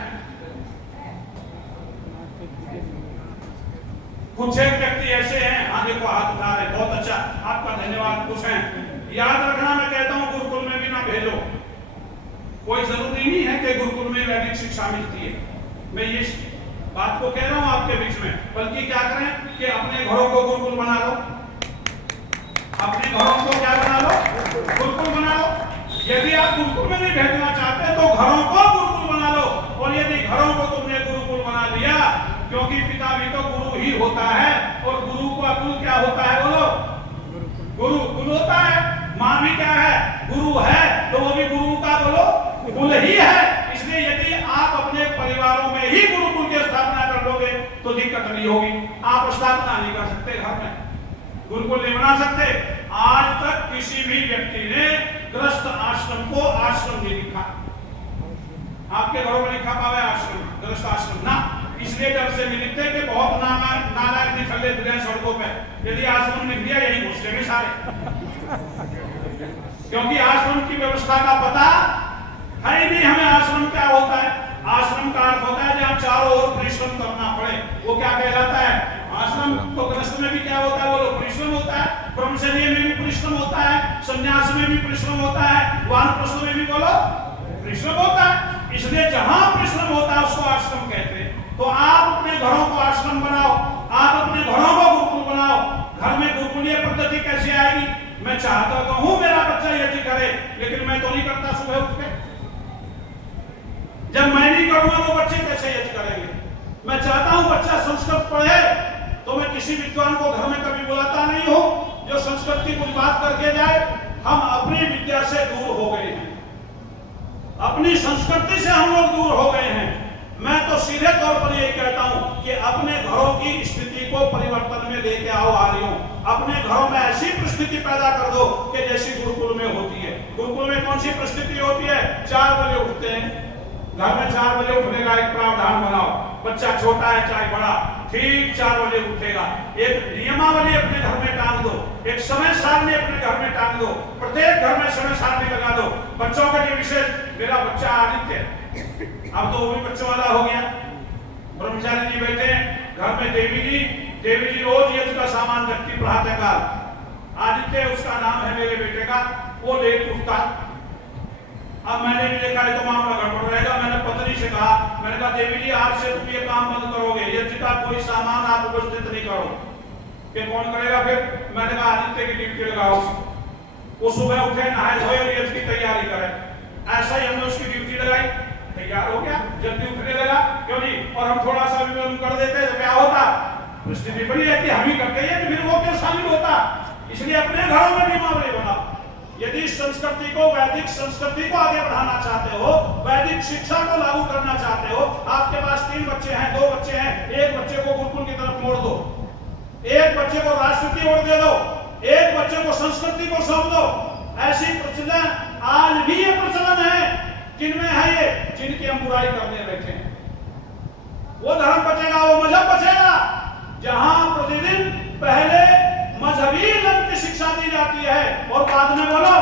कुछ एक व्यक्ति ऐसे हैं, हाँ देखो हाथ उठा रहे, बहुत अच्छा, आपका धन्यवाद। कुछ हैं, याद रखना मैं कहता हूँ गुरुकुल में भी ना भेजो। कोई जरूरी नहीं है कि गुरुकुल में वैदिक शिक्षा मिलती है। मैं ये बात को कह रहा हूं आपके बीच में, बल्कि क्या करें कि अपने घरों को गुरुकुल बना लो। अपने घरों को क्या बना लो? गुरुकुल बना लो। यदि आप गुरुकुल में नहीं भेजना चाहते तो घरों को गुरुकुल बना लो। और यदि घरों को तुमने गुरुकुल बना लिया, क्योंकि पिता भी तो गुरु ही होता है, और गुरु का कुल क्या होता है? बोलो, गुरु होता है। माँ भी क्या है? गुरु है, तो वो भी गुरु का बोलो कुल ही है। इसलिए यदि आप अपने परिवारों में ही गुरुकुल की स्थापना कर लोगे तो दिक्कत नहीं होगी। आप स्थापना नहीं कर सकते घर में, गुरुकुल नहीं बना सकते। आज तक किसी भी व्यक्ति ने गृहस्थ आश्रम को आश्रम नहीं लिखा। आपके घरों में लिखा पावे आश्रम, गृहस्थ आश्रम ना, इसलिए डर से नहीं लिखते कि बहुत नालायक निकले फिर सड़कों पे। यदि आश्रम लिख दिया यही घुसेंगे सारे, क्योंकि आश्रम की व्यवस्था का पता है ही नहीं हमें। आश्रम क्या होता है? आश्रम का अर्थ होता है जहाँ चारों ओर परिश्रम करना पड़े, वो क्या कहलाता है? आश्रम। तो गृहस्थ में भी क्या होता है? वो लोग परिश्रम होता है। ब्रह्मचर्य में भी परिश्रम होता है, संन्यास में भी परिश्रम होता है, वानप्रस्थ में भी बोलो परिश्रम होता है। इसलिए जहां परिश्रम होता है उसको आश्रम कहते हैं। तो आप अपने घरों को आश्रम बनाओ, आप अपने घरों को गुरुकुल बनाओ। घर में गुरुकुलीय पद्धति कैसे आएगी? मैं चाहता तो हूं मेरा बच्चा यज्ञ करे, लेकिन मैं तो नहीं करता सुबह उठ के। जब मैं नहीं करूंगा तो बच्चे कैसे यज्ञ करेंगे? मैं चाहता हूं बच्चा संस्कृत पढ़े, तो मैं किसी विद्वान को घर में कभी बुलाता नहीं हूं जो संस्कृत की कुछ बात करके जाए। हम अपनी विद्या से दूर हो गए हैं, अपनी संस्कृति से हम लोग दूर हो गए हैं। मैं तो सीधे तौर पर यही कहता हूं कि अपने घरों की स्थिति को परिवर्तन में लेके आओ आर्यों। अपने घरों में ऐसी परिस्थिति पैदा कर दो कि जैसी गुरुकुल में होती है। गुरुकुल में कौन सी परिस्थिति होती है? 4 बजे उठते हैं, घर में 4 बजे उठने का एक प्रावधान बनाओ। बच्चा छोटा है चाहे बड़ा, ठीक 4 बजे उठेगा। एक नियमावली अपने घर में टांग दो, एक समय सारणी अपने घर में टांग दो, प्रत्येक घर में समय सारणी लगा दो। बच्चों के लिए विशेष, मेरा बच्चा आदित्य अब तो वो भी बच्चों वाला हो गया। ब्रह्मचारी जी बैठे हैं घर में, देवी जी रोज यज्ञ का सामान रखती प्रातः काल। आदित्य उसका नाम है मेरे बेटे का, वो लेट उठता। अब मैंने भी देखा है तो मामला गड़बड़ रहेगा। मैंने पत्नी से कहा, मैंने कहा देवी जी आज से तुम ये काम बंद करोगे, यज्ञ का कोई सामान आप उपस्थित नहीं करो। कि कौन करेगा फिर? मैंने कहा आदित्य की ड्यूटी लगाओ। वो सुबह उठे, नहाए धोए और यज्ञ की तैयारी करे। ऐसा ही हमने उसकी ड्यूटी लगाई, तैयार हो गया, जल्दी उठने लगा। क्यों नहीं? और हम थोड़ा सा भी कर देते तो क्या होता? स्थिति बनी रहती, हम ही करते हैं तो फिर वो क्यों शामिल होता? इसलिए अपने घरों में नियमावली बनाओ। यदि संस्कृति को, वैदिक संस्कृति को आगे बढ़ाना चाहते हो, वैदिक शिक्षा को लागू करना चाहते हो, आपके पास 3 बच्चे हैं, 2 बच्चे हैं, एक बच्चे को गुरुकुल की तरफ मोड़ दो, एक बच्चे को राष्ट्र की ओर दे दो, एक बच्चे को संस्कृति को सौंप दो। ऐसी प्रचलन आज भी ये प्रचलन है। किनमें है ये? जिनकी हम बुराई करने बैठे हैं। वो धर्म बचेगा, वो मजहब बचेगा। जहां प्रतिदिन पहले मजहबी इल्म की शिक्षा दी जाती है और बाद में बोलो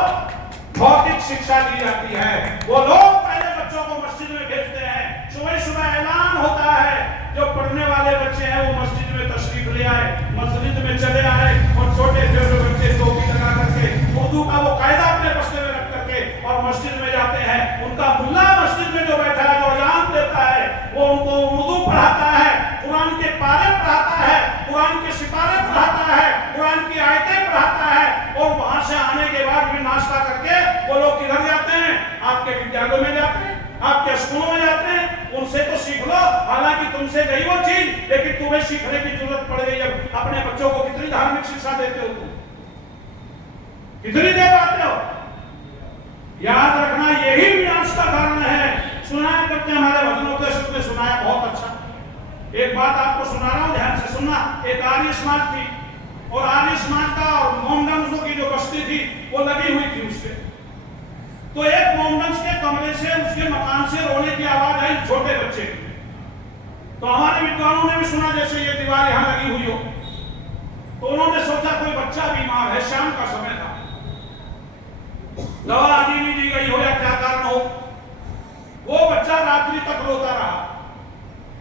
भौतिक शिक्षा दी जाती है। वो लोग पहले बच्चों को मस्जिद में भेजते हैं, सुबह ऐलान होता है, जो पढ़ने वाले बच्चे हैं वो मस्जिद में तशरीफ ले आए, मस्जिद में चले आए, और छोटे छोटे बच्चे टोपी लगा करके उर्दू का वो कायदा अपने बस्ते में रख करके और मस्जिद में जाते हैं। उनका मुल्ला मस्जिद में जो बैठा है, जो अजान देता है, वो उनको उर्दू पढ़ाता है, कुरान के पारे पढ़ाता है, कुरान के सिपारे पढ़ाता है, कुरान की आयतें पढ़ाता है। और वहां से आने के बाद भी नाश्ता करके वो लोग किधर जाते हैं? आपके विद्यालयों में जाते हैं, आपके स्कूलों में जाते हैं। उनसे तो सीख लो, हालांकि तुमसे गई वो चीज, लेकिन तुम्हें सीखने की जरूरत पड़ गई। जब अपने बच्चों को कितनी धार्मिक शिक्षा देते हो तुम? कितनी दे पाते हो? याद रखना, यही विनाश का कारण है। सुनाया करते हमारे भजनोपदेशक ने सुनाया, बहुत अच्छा। एक बात आपको सुना रहा हूं, ध्यान से सुनना। एक आर्य समाज थी, और आर्य समाज का और मोमडंसों की जो बस्ती थी वो लगी हुई थी उससे। तो एक मोमडंस के कमरे से, उसके मकान से रोने की आवाज आई, छोटे बच्चे की। तो हमारे विद्वानों ने भी सुना जैसे ये दीवार यहां लगी हुई हो। तो उन्होंने सोचा कोई बच्चा बीमार है, शाम का समय था, दवा आदि नहीं दी गई हो या क्या कारण हो। वो बच्चा रात्रि तक रोता रहा,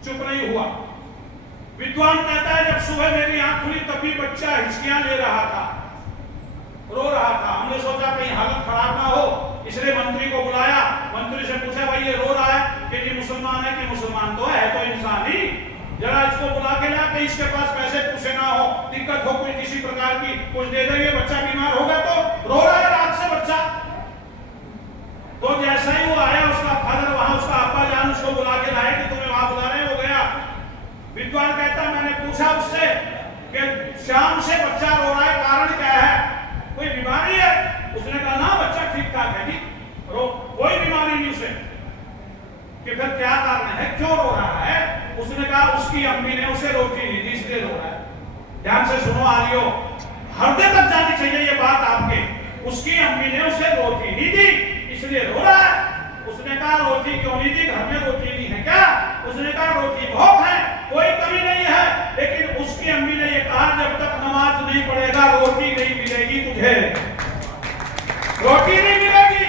चुप नहीं हुआ। विद्वान कहता है जब सुबह मेरी आंख खुली तब भी बच्चा हिचकियां ले रहा था, रो रहा था। हमने सोचा कहीं हालत खराब ना हो, इसलिए मंत्री को बुलाया। मंत्री से पूछा भाई ये रो रहा है कि जी मुसलमान है? कि मुसलमान तो है, तो इंसान ही, जरा इसको बुला के ला के इसके पास पैसे पूछे ना हो, दिक्कत हो कोई किसी प्रकार की, कुछ दे देंगे। बच्चा बीमार हो गया तो रो रहा है रात से बच्चा। तो जैसा ही वो आया, उसका फादर वहां, उसका अब्बा जान उसको बुला के लाए कि तुम्हें वहां बुला रहे हैं। वो गया, विद्वान कहता मैंने पूछा उससे कि शाम से बच्चा रो रहा है, कारण क्या है? कोई बीमारी है? उसने कहा ना, बच्चा ठीक ठाक है जी, कोई बीमारी नहीं उसे। कि फिर क्या कारण है, क्यों रो रहा है? उसने कहा उसकी अम्मी ने उसे रोटी नहीं दी इसलिए रो रहा है। ध्यान से सुनो आर्यो, हृदय तक जानी चाहिए ये बात आपके। उसकी अम्मी ने उसे रोटी नहीं दी इसलिए रो रहा है। उसने कहा रोटी क्यों नहीं दी, घर में रोटी नहीं है क्या? उसने कहा रोटी बहुत है, कोई कमी नहीं है, लेकिन उसकी अम्मी ने ये कहा जब तक नमाज नहीं पढ़ेगा रोटी नहीं मिलेगी तुझे, रोटी नहीं मिलेगी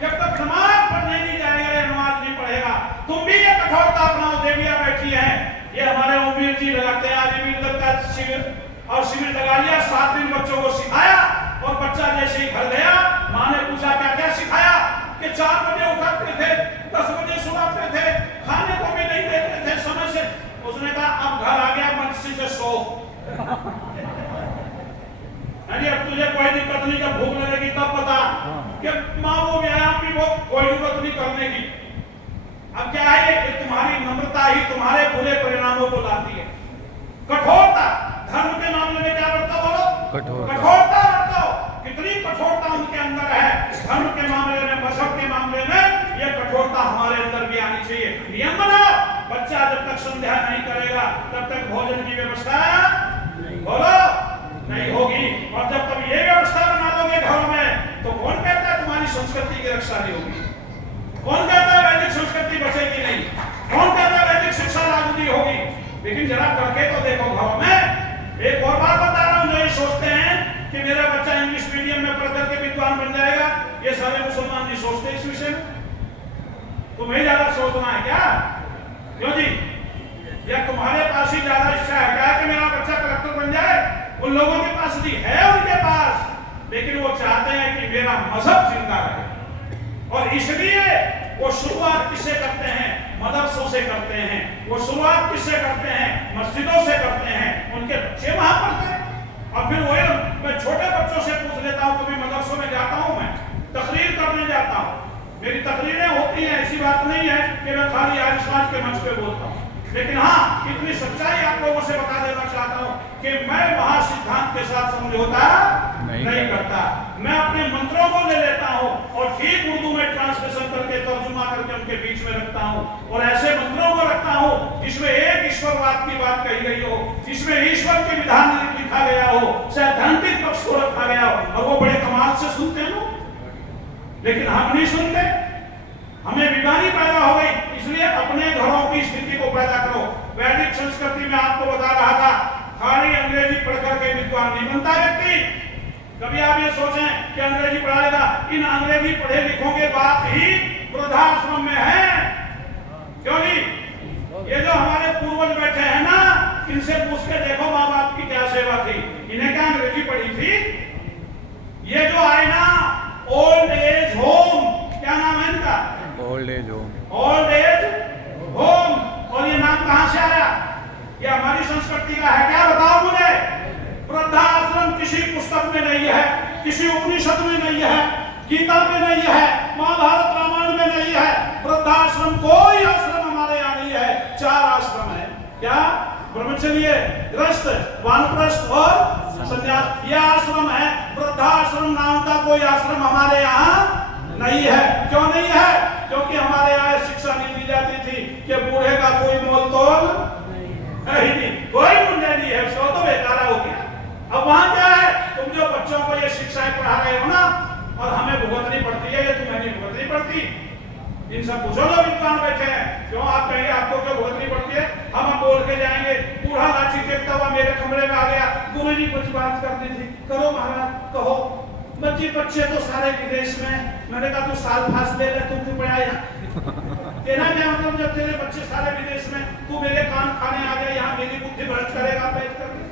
जब तक नमाज पढ़ने नहीं जाएगा या नमाज नहीं पढ़ेगा। तुम भी ये कठोरता अपनाओ। देवियां बैठी हैं, ये हमारे उम्मीद जी लगाते हैं आज भी का शिविर, और शिविर लगा लिया, 7 दिन बच्चों को सिखाया, और बच्चा जैसे ही घर गया माँ ने पूछा क्या क्या सिखाया, कि 4 बजे उठते थे, 10 बजे सुलाते थे, खाने को भी नहीं देते थे समय से। उसने कहा अब घर आ गया मस्ती से सो। अब तुझे कोई दिक्कत नहीं, जब भूख लगेगी तब बता कि माँ वो व्यायाम भी वो कोई जरूरत नहीं करने की। अब क्या है कि तुम्हारी नम्रता ही तुम्हारे बुरे परिणामों को लाती है। कठोरता धर्म के मामले में क्या बरतो बोलो, कठोरता बरतो। कितनी कठोरता उनके अंदर है, धर्म के मामले में, मजहब के मामले में ये कठोरता हमारे अंदर भी आनी चाहिए। नियम बनाओ, बच्चा जब तक संध्या नहीं करेगा तब तक भोजन की व्यवस्था बोलो नहीं होगी। और जब तक ये व्यवस्था बना दोगे घरों में तो कौन कहता है तुम्हारी संस्कृति की रक्षा नहीं होगी? कौन कहता है वैदिक संस्कृति बचेगी नहीं? कौन कहता है वैदिक शिक्षा लागू नहीं होगी? लेकिन जरा करके तो देखो घरों में। एक और बात बता रहा हूं, जो ये सोचते हैं कि मेरा बच्चा इंग्लिश मीडियम में पढ़ करके विद्वान बन जाएगा, ये सारे मुसलमान नहीं सोचते इस विषय में। तुम्हें ज्यादा सोचना है क्या? क्यों जी? या तुम्हारे पास ही ज्यादा इच्छा है क्या कि मेरा बच्चा कलेक्टर बन जाए? उन लोगों के पास भी है, उनके पास, लेकिन वो चाहते हैं कि मेरा मजहब जिंदा रहे। और इसलिए वो शुरुआत किससे करते हैं? मदरसों से करते हैं। वो शुरुआत किससे करते हैं? मस्जिदों से करते हैं। उनके बच्चे वहां पढ़ते हैं। और फिर वही मैं छोटे बच्चों से पूछ लेता हूं, कभी मदरसों में जाता हूं, मैं तकरीर करने जाता हूं, मेरी तकरीरें होती हैं, ऐसी बात नहीं है कि मैं खाली आज समाज के मंच पे बोलता हूं। लेकिन हाँ, इतनी सच्चाई आप लोगों से बता देना चाहता हूं कि मैं वहां सिद्धांत के साथ समझौता नहीं करता। मैं अपने मंत्रों को ले लेता हूं और ठीक उर्दू में ट्रांसलेशन करके तर्जुमा करके उनके बीच में रखता हूं, और ऐसे मंत्रों को रखता हूं जिसमें एक ईश्वरवाद की बात कही गई हो, जिसमें ईश्वर के विधान लिखा गया हो, सैद्धांतिक पक्ष को रखा गया हो, और वो बड़े कमाल से सुनते हैं लोग। लेकिन हम नहीं सुनते, हमें बीमारी पैदा हो गई। इसलिए अपने घरों की स्थिति को पैदा करो। वैदिक संस्कृति में आपको बता रहा था, खाली अंग्रेजी पढ़कर के विद्वान नहीं बनता व्यक्ति। कभी आप ये सोचें कि अंग्रेजी पढ़ा लेगा, इन अंग्रेजी पढ़े लिखों के बाप ही वृद्धाश्रम में है। क्यों नहीं? ये जो हमारे पूर्वज बैठे हैं ना, इनसे पूछ के देखो माँ बाप की क्या सेवा थी, इन्हें क्या अंग्रेजी पढ़ी थी? ये जो आए ना ओल्ड एज होम, क्या नाम है इनका? Old age home. Old age home. और ये नाम कहां से आया? ये हमारी संस्कृति का है क्या? बताओ मुझे। वृद्धाश्रम किसी पुस्तक में नहीं है, किसी उपनिषद में नहीं है, गीता में नहीं है, महाभारत रामायण में नहीं है। वृद्धाश्रम कोई आश्रम हमारे यहाँ नहीं है। 4 आश्रम है। क्या? ब्रह्मचर्य, गृहस्थ, वानप्रस्थ और संन्यास। ये आश्रम है। वृद्धाश्रम नाम का कोई आश्रम हमारे यहाँ नहीं है। क्यों नहीं है? क्योंकि हमारे यहाँ शिक्षा नहीं दी जाती थी कि बूढ़े का कोई मोल तोल नहीं, कोई मूल्य नहीं है, उसको तो बेकार हो गया। अब वहां क्या है? तुम जो बच्चों को ये शिक्षाएं पढ़ा रहे हो ना, और हमें भुगतनी पड़ती है, ये तुम्हें नहीं भुगतनी पड़ती। इनसे पूछो जो विद्वान बैठे हैं, क्यों आप कहेंगे आपको क्यों भुगतनी पड़ती है? हम बोल के जाएंगे, बूढ़ा लाठी देखता हुआ मेरे कमरे में आ गया, गुरुजी कुछ बात करनी थी, करो महाराज, कहो। बच्चे तो सारे विदेश में। मैंने कहा तू साल फास ले ले, तू क्यों पढ़ा यहाँ? कहना क्या मतलब, जब तेरे बच्चे सारे विदेश में, तू मेरे कान खाने आ गया, यहाँ मेरी बुद्धि भ्रष्ट करेगा बैठ करके?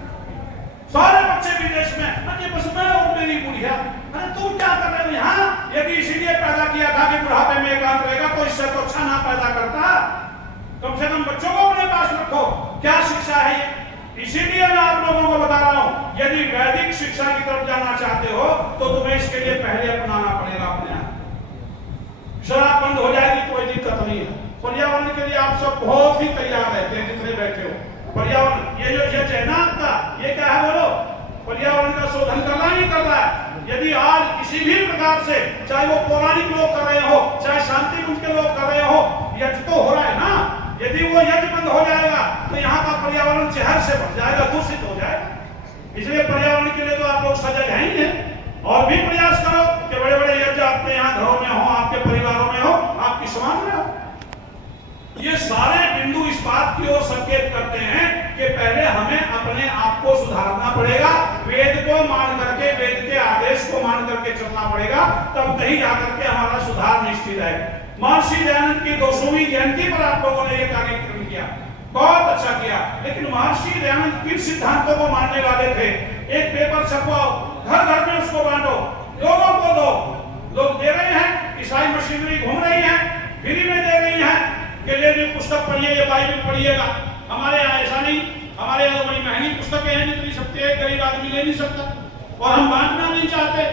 सारे बच्चे विदेश में, अरे बस मैं और मेरी बुढ़िया। अरे तुम क्या कर रहे हो यहाँ? यदि इसीलिए पैदा किया था कि बुढ़ापे में एकांत रहेगा, तो इससे तो अच्छा ना पैदा करता। कम से कम बच्चों को अपने पास रखो। क्या शिक्षा है ये? इसीलिए मैं आप लोगों को बता रहा हूं, यदि वैदिक शिक्षा की तरफ जाना चाहते हो तो तुम्हें इसके लिए पहले अपनाना पड़ेगा अपने आप। शराब बंद हो जाएगी कोई दिक्कत नहीं है। पर्यावरण के लिए आप सब बहुत ही तैयार रहते हैं जितने बैठे हो। पर्यावरण ये जो यज्ञ है ना आपका, ये क्या है बोलो? पर्यावरण का शोधन करना ही कर रहा है। यदि आज किसी भी प्रकार से, चाहे वो पौराणिक लोग कर रहे हो, चाहे शांति कुंज के लोग कर रहे हो, यज्ञ तो हो रहा है ना, यदि वो यज्ञ बंद हो जाएगा तो यहाँ का पर्यावरण जहर से भर जाएगा, दूषित हो जाएगा। इसलिए पर्यावरण के लिए तो आप लोग सजग हैं ही हैं। और भी प्रयास करो कि बड़े बड़े यज्ञ आपके यहाँ घरों में हो, आपके परिवारों में हो, आपकी समाज में हो। ये सारे बिंदु इस बात की ओर संकेत करते हैं कि पहले हमें अपने आप को सुधारना पड़ेगा, वेद को मान करके, वेद के आदेश को मान करके चलना पड़ेगा, तब कहीं जाकर के हमारा सुधार निश्चित है। महर्षि दयानंद की 200वीं जयंती पर आप लोगों ने ये कार्यक्रम किया, बहुत अच्छा किया। लेकिन महर्षि दयानंद किन सिद्धांतों को मानने वाले थे? एक पेपर छपवाओ, घर घर में उसको बांटो, लोगों को दो। लोग दे रहे हैं, ईसाई मशीनरी घूम रही है, फ्री में दे रही है कि ये पुस्तक पढ़िए, ये बाइबल पढ़िएगा। हमारे यहाँ ऐसा नहीं, हमारे यहाँ तो बड़ी महंगी पुस्तकें हैं, जितनी सकते हैं गरीब आदमी ले नहीं सकता। और हम बांटना नहीं चाहते,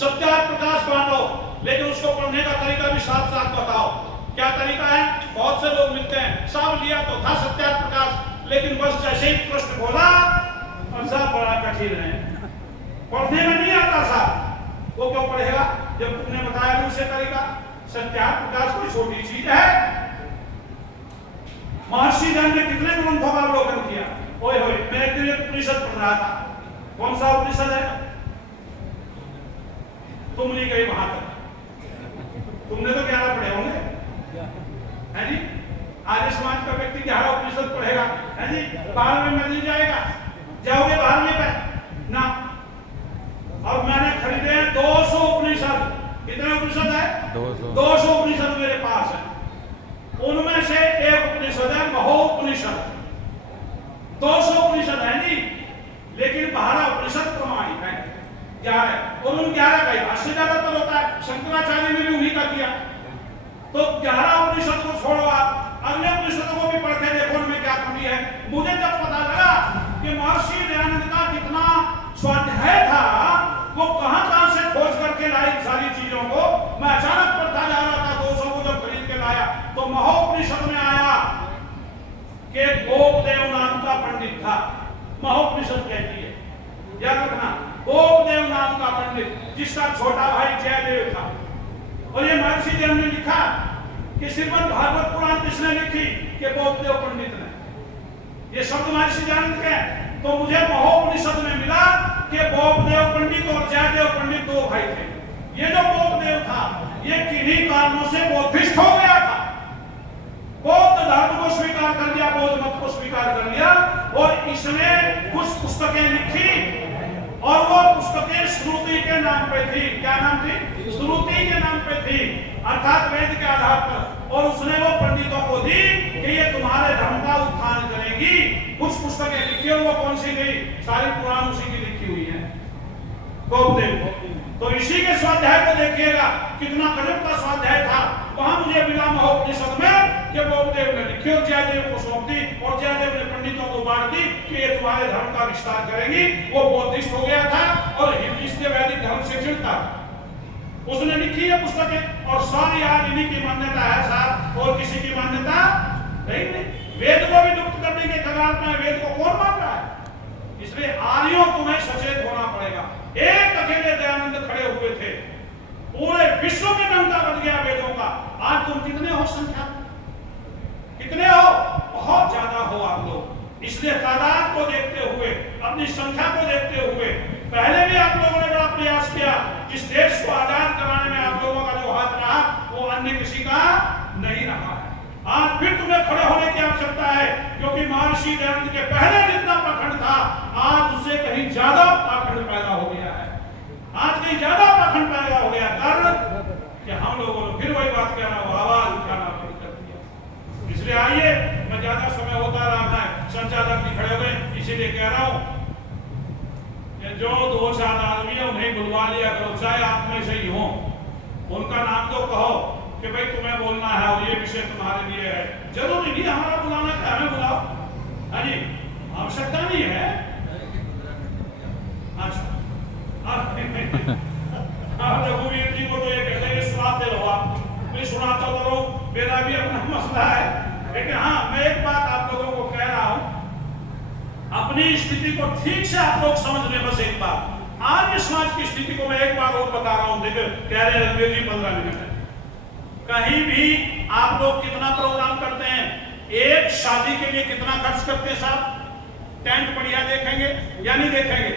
सत्यार्थ प्रकाश बांटो, लेकिन उसको पढ़ने का तरीका भी साथ साथ बताओ। क्या तरीका है? बहुत से लोग मिलते हैं, साहब लिया तो था सत्यार्थ प्रकाश, लेकिन बस जैसे ही पृष्ठ खोला और साहब बड़ा कठिन है, पढ़ने में नहीं आता साहब। वो क्यों पढ़ेगा जब तुमने बताया नहीं उसे तरीका? सत्यार्थ प्रकाश कोई छोटी चीज है? महर्षि दयानंद ने कितने ग्रंथों का अवलोकन किया। ओए होए, मैं एक दिन उपनिषद पढ़ रहा था। कौन सा उपनिषद है? तुम नहीं गई वहां तक, तुमने तो 11 पढ़े होंगे, है जी? आर्य समाज का व्यक्ति 11 उपनिषद पढ़ेगा, है जी? 12वें में नहीं जाएगा, जाओगे 12वें पे ना। और मैंने खरीदे हैं 200 उपनिषद। कितने उपनिषद है? 200 उपनिषद मेरे पास है। उनमें से एक उपनिषद है महोपनिषद। 200 उपनिषद है नहीं, लेकिन 12 उपनिषद प्रमाणित है, 11। और उन 11 का ही भाष्य ज्यादातर होता है, शंकराचार्य ने भी उन्हीं का किया। तो 11 उपनिषद को छोड़ो, आप अगले उपनिषदों को भी पढ़ के देखो उनमें क्या कमी है। मुझे जब पता लगा कि महर्षि दयानंद का कितना स्वाध्याय था, वो कहां से खोज करके लाई सारी चीजों को, मैं अचानक पढ़ता जा रहा था। 200 को जब खरीद के लाया तो महोपनिषद में आया कि गोपदेव नाम का पंडित था। महोपनिषद कहती है, याद रखना, गोपदेव नाम का पंडित, जिसका छोटा भाई जयदेव था। और ये महर्षि दयानंद ने लिखा कि श्रीमद् भागवत पुराण किसने लिखी? कि गोपदेव पंडित ने। ये शब्द महर्षि दयानंद के। तो मुझे महोपनिषद में मिला कि गोपदेव पंडित और जयदेव पंडित 2 भाई थे। ये जो गोपदेव था, ये किन्हीं कारणों से बौद्धिस्ट हो गया था, बौद्ध धर्म को स्वीकार कर लिया, बौद्ध मत को स्वीकार कर लिया, और इसने कुछ पुस्तकें लिखी। और वो पुस्तकें श्रुति के नाम पे थी। क्या नाम थी? श्रुति के नाम पे थी, अर्थात वेद के आधार पर। और उसने वो पंडितों को दी कि ये तुम्हारे धर्म का उत्थान करेगी। कुछ पुस्तकें लिखी, और वो कौन सी गई? सारी पुराण उसी की लिखी हुई है, गोपदेव। तो इसी के स्वाध्याय को देखिएगा, कितना गजब का स्वाध्याय था। वहां मुझे मिला महोपनिषद में कि गोपदेव ने लिखी और जयदेव को सौंप दी, और जयदेव ने पंडितों को बांट दी कि ये तुम्हारे धर्म का विस्तार करेगी। वो बौद्धिस्ट हो गया था और इसलिए वैदिक धर्म से चिढ़ता। उसने लिखी है पुस्तकें, और सारी आज इन्हीं की मान्यता है साहब, और किसी की मान्यता नहीं। वेद को भी लुप्त करने के कगार में, वेद को कौन मान रहा है? इसलिए आर्यों तुम्हें सचेत होना पड़ेगा। एक अकेले दयानंद खड़े हुए थे, पूरे विश्व में डंका बज गया वेदों का। आज तुम कितने हो संख्या? कितने हो? बहुत ज्यादा हो आप लोग। इसलिए तादाद को देखते हुए, अपनी संख्या को देखते हुए, पहले भी आप लोगों ने बड़ा प्रयास किया। इस देश को आजाद कराने में आप लोगों का जो हाथ रहा, वो अन्य किसी का नहीं रहा है। आज फिर तुम्हें खड़े होने की आवश्यकता है, क्योंकि महर्षि दयानंद के पहले जितना पाखंड था, आज उससे कहीं ज्यादा पाखंड पैदा हो गया है। आज कहीं ज्यादा पाखंड पैदा हो गया, कारण कि हम लोगों ने फिर वही बात कहना, वो आवाज उठाना बंद कर दिया। इसलिए आइए, मैं ज्यादा समय होता रहा है, संचालक भी खड़े हुए, इसीलिए कह रहा हूं कि जो 2-4 आदमी है उन्हें बुलवा लिया करो, चाहे आप में से ही हो। उनका नाम तो कहो कि भाई तुम्हें बोलना है और ये विषय तुम्हारे लिए है। जरूरी नहीं हमारा बुलाना है, हमें बुलाओ। हाँ जी, आवश्यकता नहीं है। अच्छा, रघुवीर जी को तो ये कहते हैं सुनाते रहो, आप मैं सुनाता तो रहो, मेरा भी अपना मसला है। लेकिन हाँ, मैं एक बात आप लोगों को कह रहा हूं, अपनी स्थिति को ठीक से आप लोग समझ लें। बस एक बात, आर्य समाज की स्थिति को मैं एक बार और बता रहा हूं। देखो, कह रहे हैं रघुवीर जी 15 मिनट है। कहीं भी आप लोग कितना प्रोग्राम करते हैं? एक शादी के लिए कितना खर्च करते हैं साहब? टेंट बढ़िया देखेंगे या नहीं देखेंगे?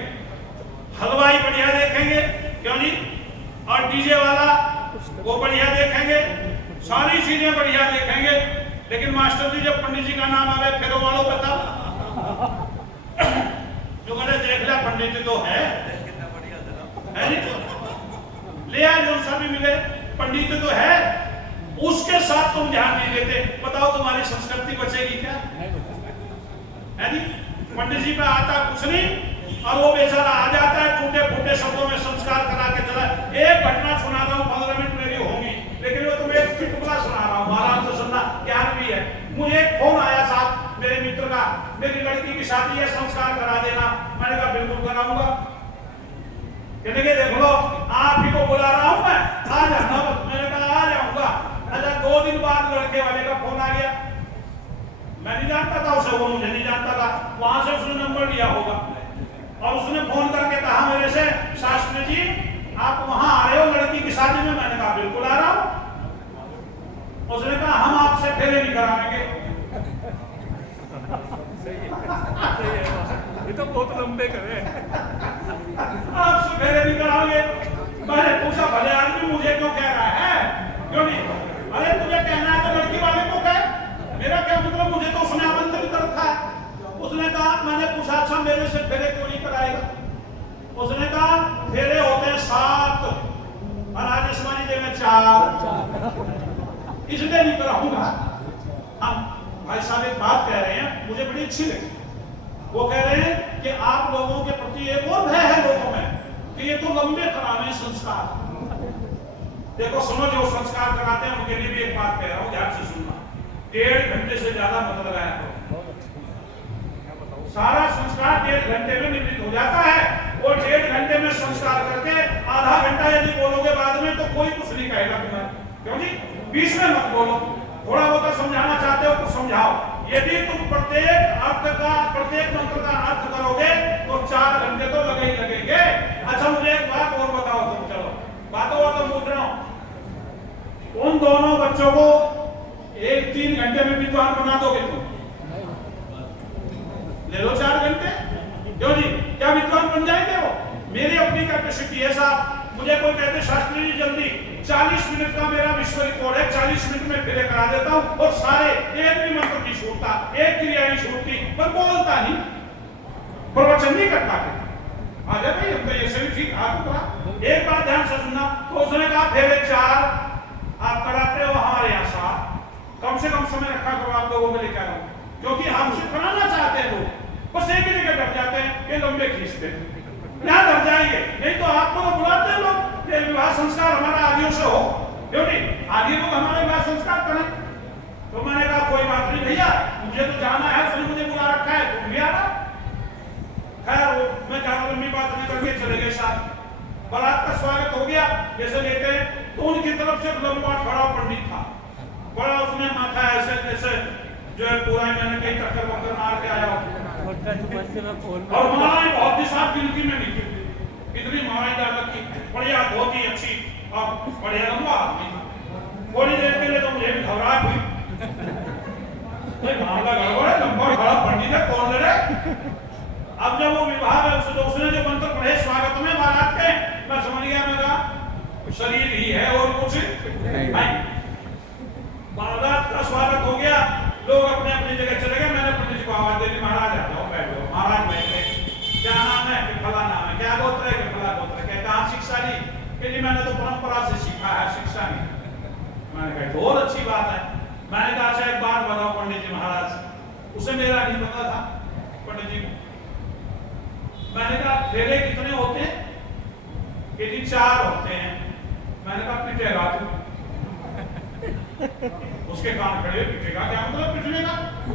हलवाई बढ़िया देखेंगे, क्यों जी, और डीजे वाला वो बढ़िया देखेंगे, सारी चीजें बढ़िया देखेंगे, लेकिन मास्टर जी जब पंडित जी का नाम आवे फिर वालों बताओ, जो कहते देख लिया पंडित जी तो है जी, ले आए जो सभी मिले, पंडित जी तो है, उसके साथ तुम ध्यान नहीं देते, बताओ तुम्हारी संस्कृति बचेगी क्या? है जी, पंडित जी पे आता कुछ नहीं और वो बेचारा आ जाता है टूटे फूटे शब्दों में संस्कार करा के चला। एक घटना सुना रहा हूँ, 15 मिनट मेरी होगी, लेकिन वो तुम्हें एक चुटकुला सुना रहा हूँ, आराम से सुनना, ज्ञान भी है। मुझे एक फोन आया साहब मेरे मित्र का, मेरी लड़की की शादी है, संस्कार करा देना। मैंने कहा बिल्कुल कराऊंगा। कहने के देख लो आप ही को बुला रहा हूँ मैं, आ जाना। मैंने कहा आ जाऊंगा। अच्छा 2 दिन बाद लड़के वाले का फोन आ गया, मैं नहीं जानता था उसे, वो मुझे नहीं जानता था, वहां से उसने नंबर लिया होगा और उसने फोन करके कहा मेरे से, शास्त्री जी आप वहां आ रहे हो लड़की की शादी में? मैंने कहा बिल्कुल आ रहा हूं। उसने कहा हम आपसे फेरे नहीं कराएंगे। ये तो बहुत लंबे करे, आपसे फेरे नहीं कराओगे? मैंने पूछा भले आदमी मुझे क्यों कह रहा है, क्यों नहीं? अरे तुझे कहना है तो लड़की वाले को कह, मेरा क्या मतलब, मुझे तो उसने आमंत्रित रखा है। उसने कहा, मैंने पूछा अच्छा मेरे से फेरे क्यों नहीं कराएगा? उसने कहा फेरे होते हैं 7 और आज इस्मानी दे में 4, इसलिए नहीं कराऊंगा। हम भाई साहब एक बात कह रहे हैं, मुझे बड़ी अच्छी लगी। वो कह रहे हैं कि आप लोगों के प्रति एक और भय है लोगों में कि ये तो लंबे कराने संस्कार। देखो सुनो, जो संस्कार कराते हैं उनके लिए भी एक बात कह रहा हूं, ध्यान से सुनना। 1.5 घंटे से ज्यादा मत लगाया करो, सारा संस्कार 1.5 घंटे में निवृत्त हो जाता है। और 1.5 घंटे में संस्कार करके आधा घंटा यदि बोलोगे बाद में तो कोई कुछ नहीं कहेगा तुम्हें, क्यों जी? बीच में मत बोलो, थोड़ा बहुत समझाना चाहते हो तो समझाओ। यदि तुम प्रत्येक अर्थ का, प्रत्येक मंत्र का अर्थ करोगे तो 4 घंटे तो लगे ही लगेंगे। अच्छा मुझे एक बात और बताओ तुम, चलो बातों बातों पूछ रहा हूं, उन दोनों बच्चों को 3 घंटे में विद्वान बना दोगे तुम? ले लो 4 घंटे, क्यों जी? क्या विद्वान बन जाएंगे वो? मेरी अपनी कैपेसिटी है साहब। मुझे कोई कहते शास्त्री जी जल्दी 40 मिनट का मेरा विश्व रिकॉर्ड है, 40 मिनट में फेरे करा देता हूं और सारे एक भी मंत्र नहीं छूटता, एक क्रिया नहीं छूटती, पर बोलता नहीं, प्रवचन नहीं करता है। आ जाए भाई, हम तो ये सभी ठीक आपका। एक बात ध्यान से सुनना, तो उसने कहा फेरे 4 आप कराते हो, हमारे यहाँ 7, कम से कम समय रखा करो आप लोगों के लिए कह रहा हूं, क्योंकि हमसे कराना चाहते हैं लोग, बस एक ही जगह डर जाते हैं, ये लंबे खींचते हैं, यहाँ डर जाएंगे। नहीं तो आपको तो बुलाते हैं लोग कि विवाह संस्कार हमारा आदियों से हो, क्यों नहीं? आदि लोग हमारे विवाह संस्कार करें। तो मैंने कहा कोई बात नहीं भैया, मुझे तो जाना है, सभी मुझे बुला रखा है, तुम भी आना। खैर मैं ज्यादा लंबी बात नहीं करके चले गए साहब। बारात का स्वागत हो गया, जैसे लेते हैं तो उनकी तरफ से लंबा खड़ा पंडित था, बड़ा उसने माथा ऐसे जैसे जो है पूरा मैंने कई चक्कर वक्कर मार के आया और हमारी बहुत ही साफ गिनती में निकली, इतनी महाराज दादा की बढ़िया धोती अच्छी और बढ़िया लंबा आदमी था। थोड़ी देर के लिए तो मुझे भी घबराहट हुई, मामला गड़बड़ है, लंबा खड़ा पंडित है, कौन लड़े? अब जब वो विवाह में उसने जो मंत्र पढ़े स्वागत में बारात के, मैं समझ गया, मैं कहा शरीर ही है और कुछ नहीं। बारात का स्वागत हो गया, लोग अपने अपनी जगह चले गए। मैंने पंडित जी को आवाज दे दी, महाराज आ जाओ, बैठ जाओ। महाराज बैठ गए। क्या नाम है? कि फला नाम है। क्या गोत्र है? कि फला गोत्र है। कहता हाँ शिक्षा ली? कि जी मैंने तो परंपरा से सीखा है, शिक्षा नहीं। मैंने कहा तो और अच्छी बात है। मैंने कहा अच्छा एक बात बताओ पंडित जी महाराज, उसे मेरा नहीं पता था पंडित जी। मैंने कहा फेरे कितने होते हैं? कि जी 4 होते हैं। मैंने कहा पिटेगा तू? उसके कान खड़े, पिटेगा क्या मतलब पिटने का?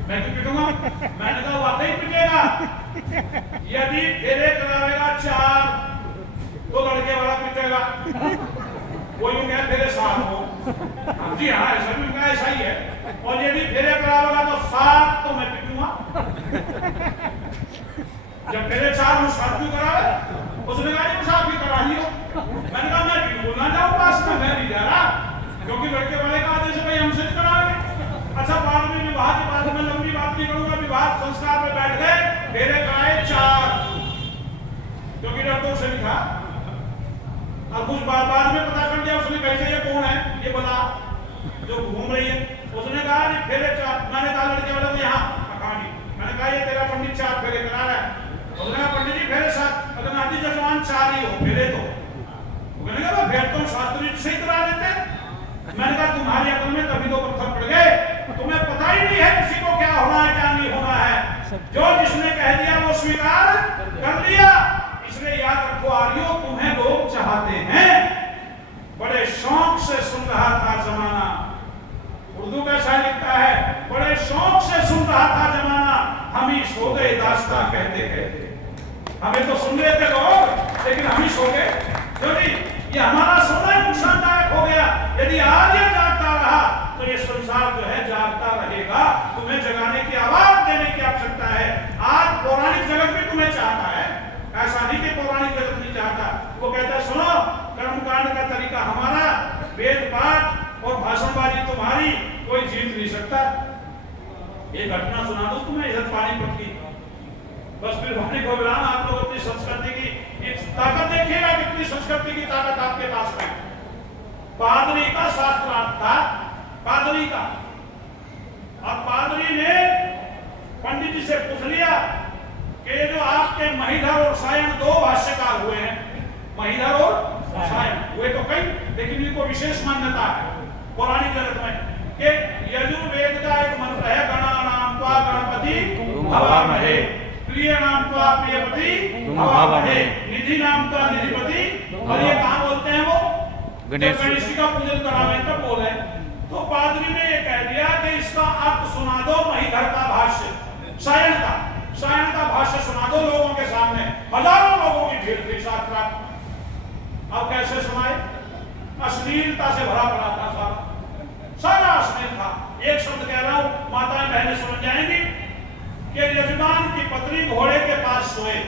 मैं तो पिटूंगा। मैंने कहा वाकई पिटेगा। यदि फेरे करावेगा 4 तो लड़के वाला पिटेगा, कोई कहे फेरे 7 हो। जी हाँ ऐसा भी उनका ऐसा ही है। और यदि फेरे करावेगा तो 7 तो मैं पिटूंगा। जब फेरे 4 हो 7 क्यों करावे? उसने कहा साहब भी करा लियो। मैंने कहा मैं बिल्कुल ना जाऊँ पास में, मैं नहीं जा रहा, क्योंकि लड़के वाले का आदेश है भाई हमसे नहीं करावे। अच्छा बाद में विवाह के बाद में लंबी बात नहीं करूंगा, विवाह संस्कार में बैठ गए, फेरे कराए 4, क्योंकि डॉक्टर से से लिखा, और कुछ बाद में पता कर दिया उसने कैसे ये कौन है ये बता जो घूम रही है। उसने कहा नहीं फेरे चार, मैंने कहा लड़के वाले को यहाँ कहानी, मैंने कहा ये तेरा पंडित 4 फेरे करा रहा है। उसने कहा पंडित जी फेरे 7, अगर नाती जजमान 4 ही हो फेरे तो मैंने कहा फिर तुम शास्त्री से ही करा देते। मैंने कहा तुम्हारी अकल में तभी तो पत्थर पड़ गए, तुम्हें पता ही नहीं है किसी को क्या होना है क्या नहीं होना है। जो जिसने कह दिया वो स्वीकार कर लिया। इसलिए याद रखो आर्यों, तुम्हें लोग चाहते हैं। बड़े शौक से सुन रहा था जमाना, उर्दू का शायर लिखता है, बड़े शौक से सुन रहा था जमाना, हम ही सो गए दास्तां कहते कहते। हमें तो सुन रहे थे लोग लेकिन हम ही सो गए, क्योंकि ये हमारा सोना ही नुकसानदायक हो गया। यदि आज ये जागता रहा तो ये संसार जो है जागता रहेगा। तुम्हें जगाने की आवाज देने की आवश्यकता है। आज पौराणिक जगत भी तुम्हें चाहता है, ऐसा नहीं कि पौराणिक जगत नहीं चाहता। वो कहता है सुनो, कर्मकांड का तरीका हमारा, वेद पाठ और भाषणबाजी तुम्हारी, कोई जीत नहीं सकता। ये घटना सुना दो तुम्हें इज्जत पानीपत की, बस फिर भक्ति को विराम। आप लोग अपनी संस्कृति की ताकत देखिएगा, कितनी संस्कृति की ताकत आपके पास है। पादरी का शास्त्रार्थ था, पादरी का, और पादरी ने पंडित जी से पूछ लिया कि जो आपके महीधर और सायन 2 भाष्यकार हुए हैं, महीधर और सायन हुए तो कई, लेकिन इनको विशेष मान्यता है पौराणिक जगत में कि यजुर्वेद का एक मंत्र है, गणानां त्वा गणपति हवामहे, प्रिय नाम त्वा प्रियपति हवामहे, निधि नाम त्वा निधिपति। और ये कहाँ बोलते हैं वो गणेश जी का पूजन करावे तब बोले। तो पादरी ने ये कह दिया कि इसका अर्थ सुना दो महीधर का भाष्य, सायन का भाष्य सुना दो लोगों के सामने। हजारों लोगों की भीड़ थी शास्त्रार्थ। अब कैसे सुनाए? अश्लीलता से भरा पड़ा था, सारा अश्लील था। एक शब्द कह रहा हूं, माताएं बहनें समझ जाएंगी कि यजमान की पत्नी घोड़े के पास सोए,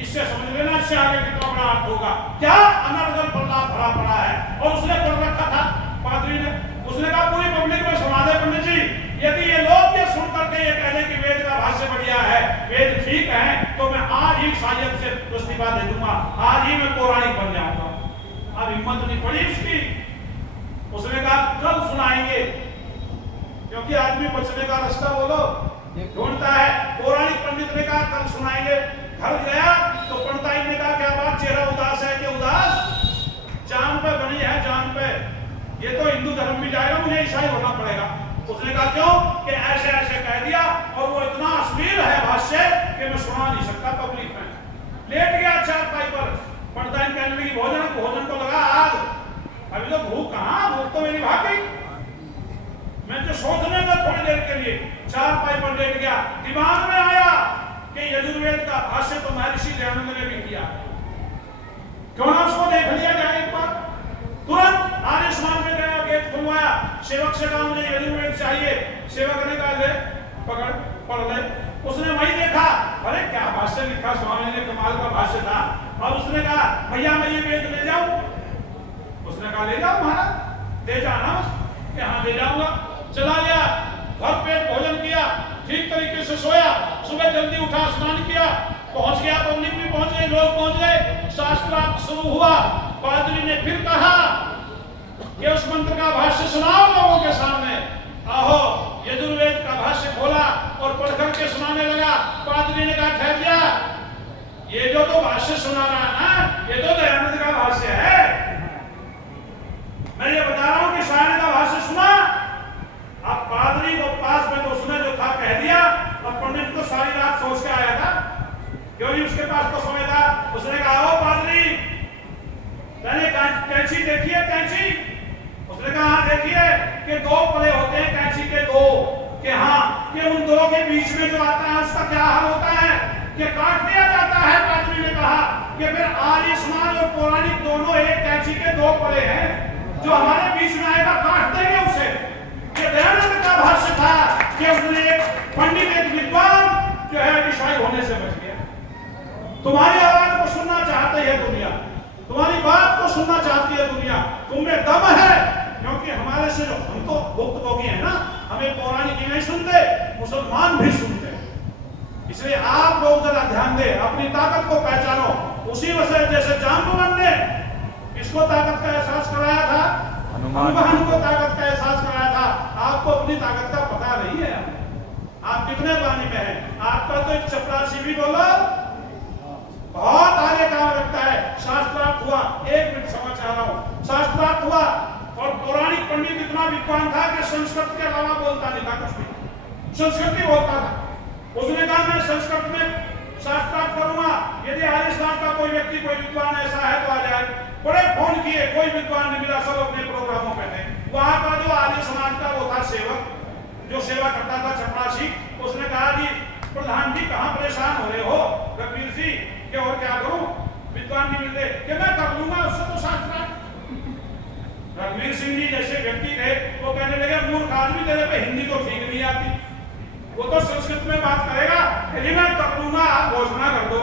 इससे समझ लेना इससे आगे कितना बड़ा अर्थ होगा। क्या अनर्गल प्रलाप भरा पड़ा है, और उसने पढ़ रखा था पादरी ने। उसने कहा पूरी पब्लिक में सुना दे पंडित जी, यदि ये लोग ये सुन करके ये कह दें कि वेद का भाष्य बढ़िया है, वेद ठीक है, तो मैं आज ही साहित्य से इस्तीफा दे दूंगा, आज ही मैं पौराणिक बन जाऊंगा। अब हिम्मत नहीं पड़ी उसकी। उसने कहा कल सुनाएंगे, क्योंकि आदमी बचने का रास्ता बोलो ढूंढता है। पौराणिक पंडित ने कहा कल सुनाएंगे। घर गया तो पंडित ने कहा क्या बात, चेहरा उदास है कि उदास? जान पे बनी है, जान पे। ये तो हिंदू धर्म में जाएगा, मुझे ईसाई होना पड़ेगा। उसने कहा क्यों? कि ऐसे ऐसे कह दिया, और वो इतना अश्लील है भाष्य कि मैं सुना नहीं सकता पब्लिक में। लेट गया चारपाई पर। पंडित कहने लगी भोजन को लगा आग, अभी तो भूख कहाँ, भूख तो मेरी भागी। मैं जो सोचने में थोड़ी देर के लिए चारपाई पर लेट गया, दिमाग में आया कि यजुर्वेद का भाष्य तो महर्षि दयानंद ने भी किया, क्यों ना उसको देख लिया जाए एक बार। तुरंत आर्य समाज में गया, गेट खुलवाया, सेवक से कहा मुझे यजुर्वेद चाहिए। सेवक ने कहा ले पकड़ पढ़ ले। उसने वही देखा, अरे क्या भाष्य लिखा, स्वामी ने कमाल का भाष्य था। और उसने कहा भैया मैं ये वेद ले जाऊं? उसने कहा ले जाओ महाराज, दे जाना। हाँ ले जाऊंगा। चला गया, घर पेट भोजन किया, ठीक तरीके से सोया, सुबह जल्दी उठा, स्नान किया, पहुंच गया, पब्लिक भी पहुंच गई, लोग पहुंच गए, शास्त्रार्थ शुरू हुआ। पादरी ने फिर कहा कि उस मंत्र का भाष्य सुनाओ लोगों के सामने। आहो, यजुर्वेद का भाष्य खोला और पढ़कर के सुनाने लगा। पादरी ने कहा ठहर जा, ये जो तो भाष्य सुना रहा है ना, ये तो दयानंद का भाष्य है। मैं ये बता रहा हूं कि सायन का भाष्य सुना। अब पादरी को पास में तो उसने जो था कह दिया, और पंडित तो सारी रात सोच के आया था, क्योंकि उसके पास तो समय था। उसने कहा ओ पादरी, मैंने कैंची देखी है? कैंची? उसने कहा हाँ देखिए कि 2 पले होते हैं कैंची के 2, कि हाँ कि उन 2 के बीच में जो आता है उसका क्या हाल होता है कि काट दिया जाता है। पादरी ने कहा कि फिर आर्य समाज और पौराणिक दोनों एक कैंची के 2 पले हैं, जो हमारे बीच में आएगा काट देंगे उसे। कि दयानंद का भाष्य था कि उसने एक पंडित, एक विद्वान जो है ईसाई होने से बच गया। तुम्हारी आवाज को सुनना चाहती है दुनिया, तुम्हारी बात को सुनना चाहती है दुनिया। तुम्हें दम है, क्योंकि हमारे से जो हम तो भुक्तभोगी है ना, हमें पौराणिक ही नहीं सुनते, मुसलमान भी सुनते। इसलिए आप लोग जरा ध्यान दें, अपनी ताकत को पहचानो। उसी वजह जैसे जाम्बुवन ने इसको ताकत का एहसास कराया था, हनुमान को ताकत का एहसास कराया था। आपको अपनी ताकत का पता नहीं है, आप कितने पानी में हैं। आपका तो एक चपरासी भी बोलो बहुत आगे काम रखता है। शास्त्रार्थ हुआ, 1 मिनट समझ आ रहा हूं, शास्त्रार्थ हुआ और पौराणिक पंडित इतना विद्वान था कि संस्कृत के अलावा बोलता नहीं था, कुछ भी संस्कृत ही बोलता था। उसने कहा मैं संस्कृत में शास्त्रार्थ करूंगा, यदि आर्य समाज का कोई व्यक्ति कोई विद्वान ऐसा है तो आ जाए। बड़े फोन किए, कोई विद्वान नहीं मिला, सब अपने प्रोग्रामों पे थे। वहां का जो आर्य समाज का वो था सेवक, जो सेवा करता था चपरासी, उसने कहा जी प्रधान जी कहाँ परेशान हो रहे हो रघुवीर जी, कि और क्या करूं, विद्वान नहीं मिलते, कि मैं कर लूंगा उससे तो शास्त्रार्थ। रघुवीर सिंह जी जैसे व्यक्ति थे वो कहने लगे मूर्ख आदमी, तेरे पे हिंदी तो ठीक नहीं आती, वो तो संस्कृत में बात करेगा, कि मैं कर लूंगा, आप घोषणा कर दो।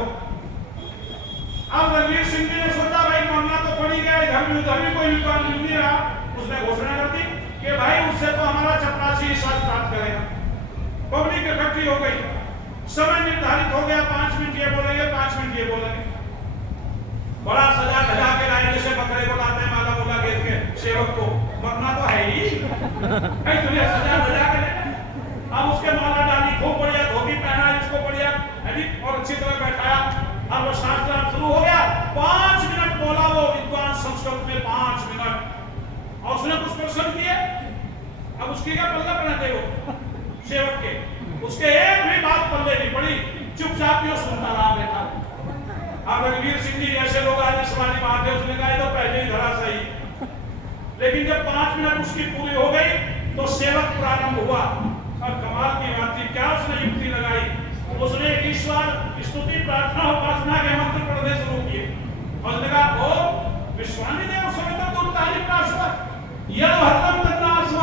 अब रघुवीर सिंह जी ने सोचा भाई मामला तो पड़ी गया, इधर भी कोई विद्वान नहीं रहा। उसने घोषणा कर दी कि भाई उससे तो हमारा चपरासी शास्त्रार्थ करेगा। पब्लिक इकट्ठी हो गई, समय निर्धारित हो गया, 5 मिनट ये बोलेंगे, 5 मिनट ये बोलेंगे। बड़ा सजा धजा के लाए, जैसे बकरे को लाते हैं माला मोला घेर के सेवक को, मरना तो है ही भाई, तुम्हें सजा धजा के। अब उसके माला डाली, खूब बढ़िया धोती पहना, इसको बढ़िया और अच्छी तरह बैठाया। अब वो शास्त्रार्थ शुरू हो गया। 5 मिनट बोला वो विद्वान संस्कृत में, 5 मिनट, और उसने कुछ प्रश्न किए। अब उसकी क्या पल्ला बनाते हो सेवक के, उसके एक भी बात पल्ले नहीं पड़ी, चुपचाप ही सुनता रहा बैठा। अब रघुवीर सिंह जी जैसे लोग आर्य समाजी वहां थे, उसने कहा तो पहले ही धरा सही। लेकिन जब 5 मिनट उसकी पूरी हो गई तो सेवक प्रारंभ हुआ। अब कमाल की बात थी, क्या उसने युक्ति लगाई, उसने ईश्वर स्तुति प्रार्थना उपासना के मंत्र पढ़ने शुरू किए। और उसने कहा ओ विश्वामिदेव समेत दुर्तानि प्रासव यदहर्तम तन्नासव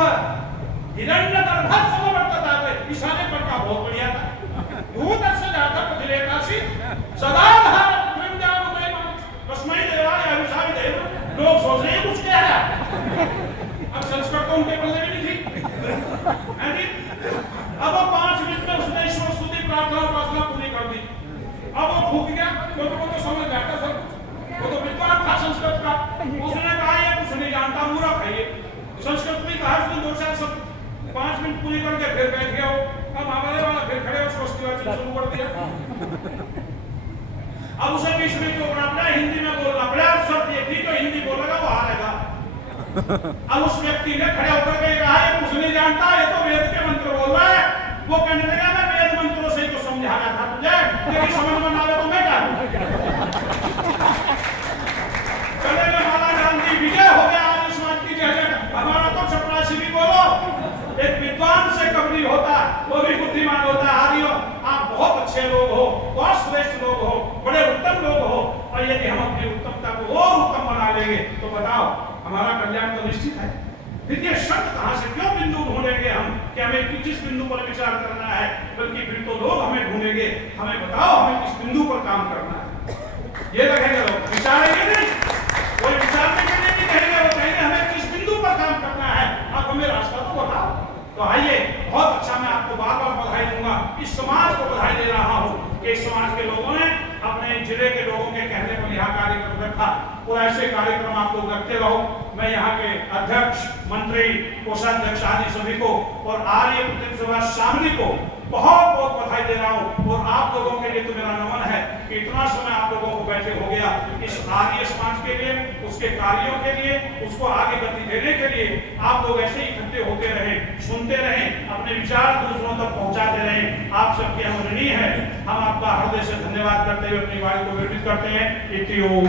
हिरण्यगर्भः समवर्तता। इशारे पर का बहुत बढ़िया था। भूतस्य जातः पतिरेकासी सदा भारत वृंदावन तस्मै देवाय अभिषाविदेव। लोग सोच रहे हैं कुछ क्या है, अब संस्कृत तो उनके पल्ले भी नहीं थी। अब वो 5 मिनट में उसने ईश्वर स्तुति प्रार्थना उपासना पूरी कर दी। अब वो फूक गया, क्योंकि वो तो समझ गया था सब, वो तो विद्वान था संस्कृत का। उसने कहा ये कुछ नहीं जानता, मूर्ख है ये। संस्कृत में कहा उसने 2-4 शब्द 5 मिनट पूरी करके फिर बैठ गया वो। अब हमारे वाला फिर खड़े हो स्वस्तिवाचन शुरू कर दिया। अब उसे बीच में टोकना पड़ा, हिंदी में बोलना पड़ा, शब्द ये थी तो हिंदी बोलेगा वो हारेगा। अब उस व्यक्ति ने खड़े होकर के कहा ये कुछ नहीं जानता, ये तो वेद के मंत्र बोल रहा है। वो कहने लगा मैं वेद मंत्रों से ही तो समझाया था तुझे, तेरी समझ में ना आवे तो मैं क्या गले में माला डाल दी, विजय हो गया आर्य समाज की जय। हमारा तो चपरासी भी बोलो, एक विद्वान से कम नहीं होता, वो भी बुद्धिमान होता है। आर्यों आप बहुत अच्छे लोग हो, बहुत श्रेष्ठ लोग हो, बड़े उत्तम लोग हो, और यदि हम अपनी उत्तमता को और उत्तम बना लेंगे तो बताओ हमारा कल्याण तो निश्चित है। फिर ये शब्द कहां से, क्यों बिंदु ढूंढेंगे हम कि हमें किस बिंदु पर विचार करना है, बल्कि फिर तो लोग हमें ढूंढेंगे, हमें बताओ हमें किस बिंदु पर काम करना है। ये लगेगा लोग विचारेंगे नहीं, कोई विचारने के लिए नहीं कहेंगे, वो कहेंगे हमें किस बिंदु पर काम करना है, आप हमें रास्ता तो बताओ। तो आइए, बहुत अच्छा, मैं आपको बार बार बधाई दूंगा, इस समाज को बधाई दे रहा हूँ कि इस समाज के लोगों ने अपने जिले के लोगों के कहने पर यहाँ कार्यक्रम रखा, और ऐसे कार्यक्रम आप लोग रखते रहो। मैं यहाँ के अध्यक्ष, मंत्री, कोषाध्यक्ष आदि सभी को और आर्य प्रतिनिधि सभा शामली को बहुत बहुत बधाई दे रहा हूँ। और आप लोगों के लिए तो मेरा नमन है कि इतना समय आप लोगों को बैठे हो गया इस आर्य समाज के लिए, उसके कार्यों के लिए, उसको आगे गति देने के लिए। आप लोग ऐसे ही इकट्ठे होते रहे, सुनते रहे, अपने विचार दूसरों तक पहुंचाते रहे, आप सबके हम ऋणी हैं। हम आपका हृदय से धन्यवाद करते हुए अपनी वाणी को विरमित करते हैं। इति ओम।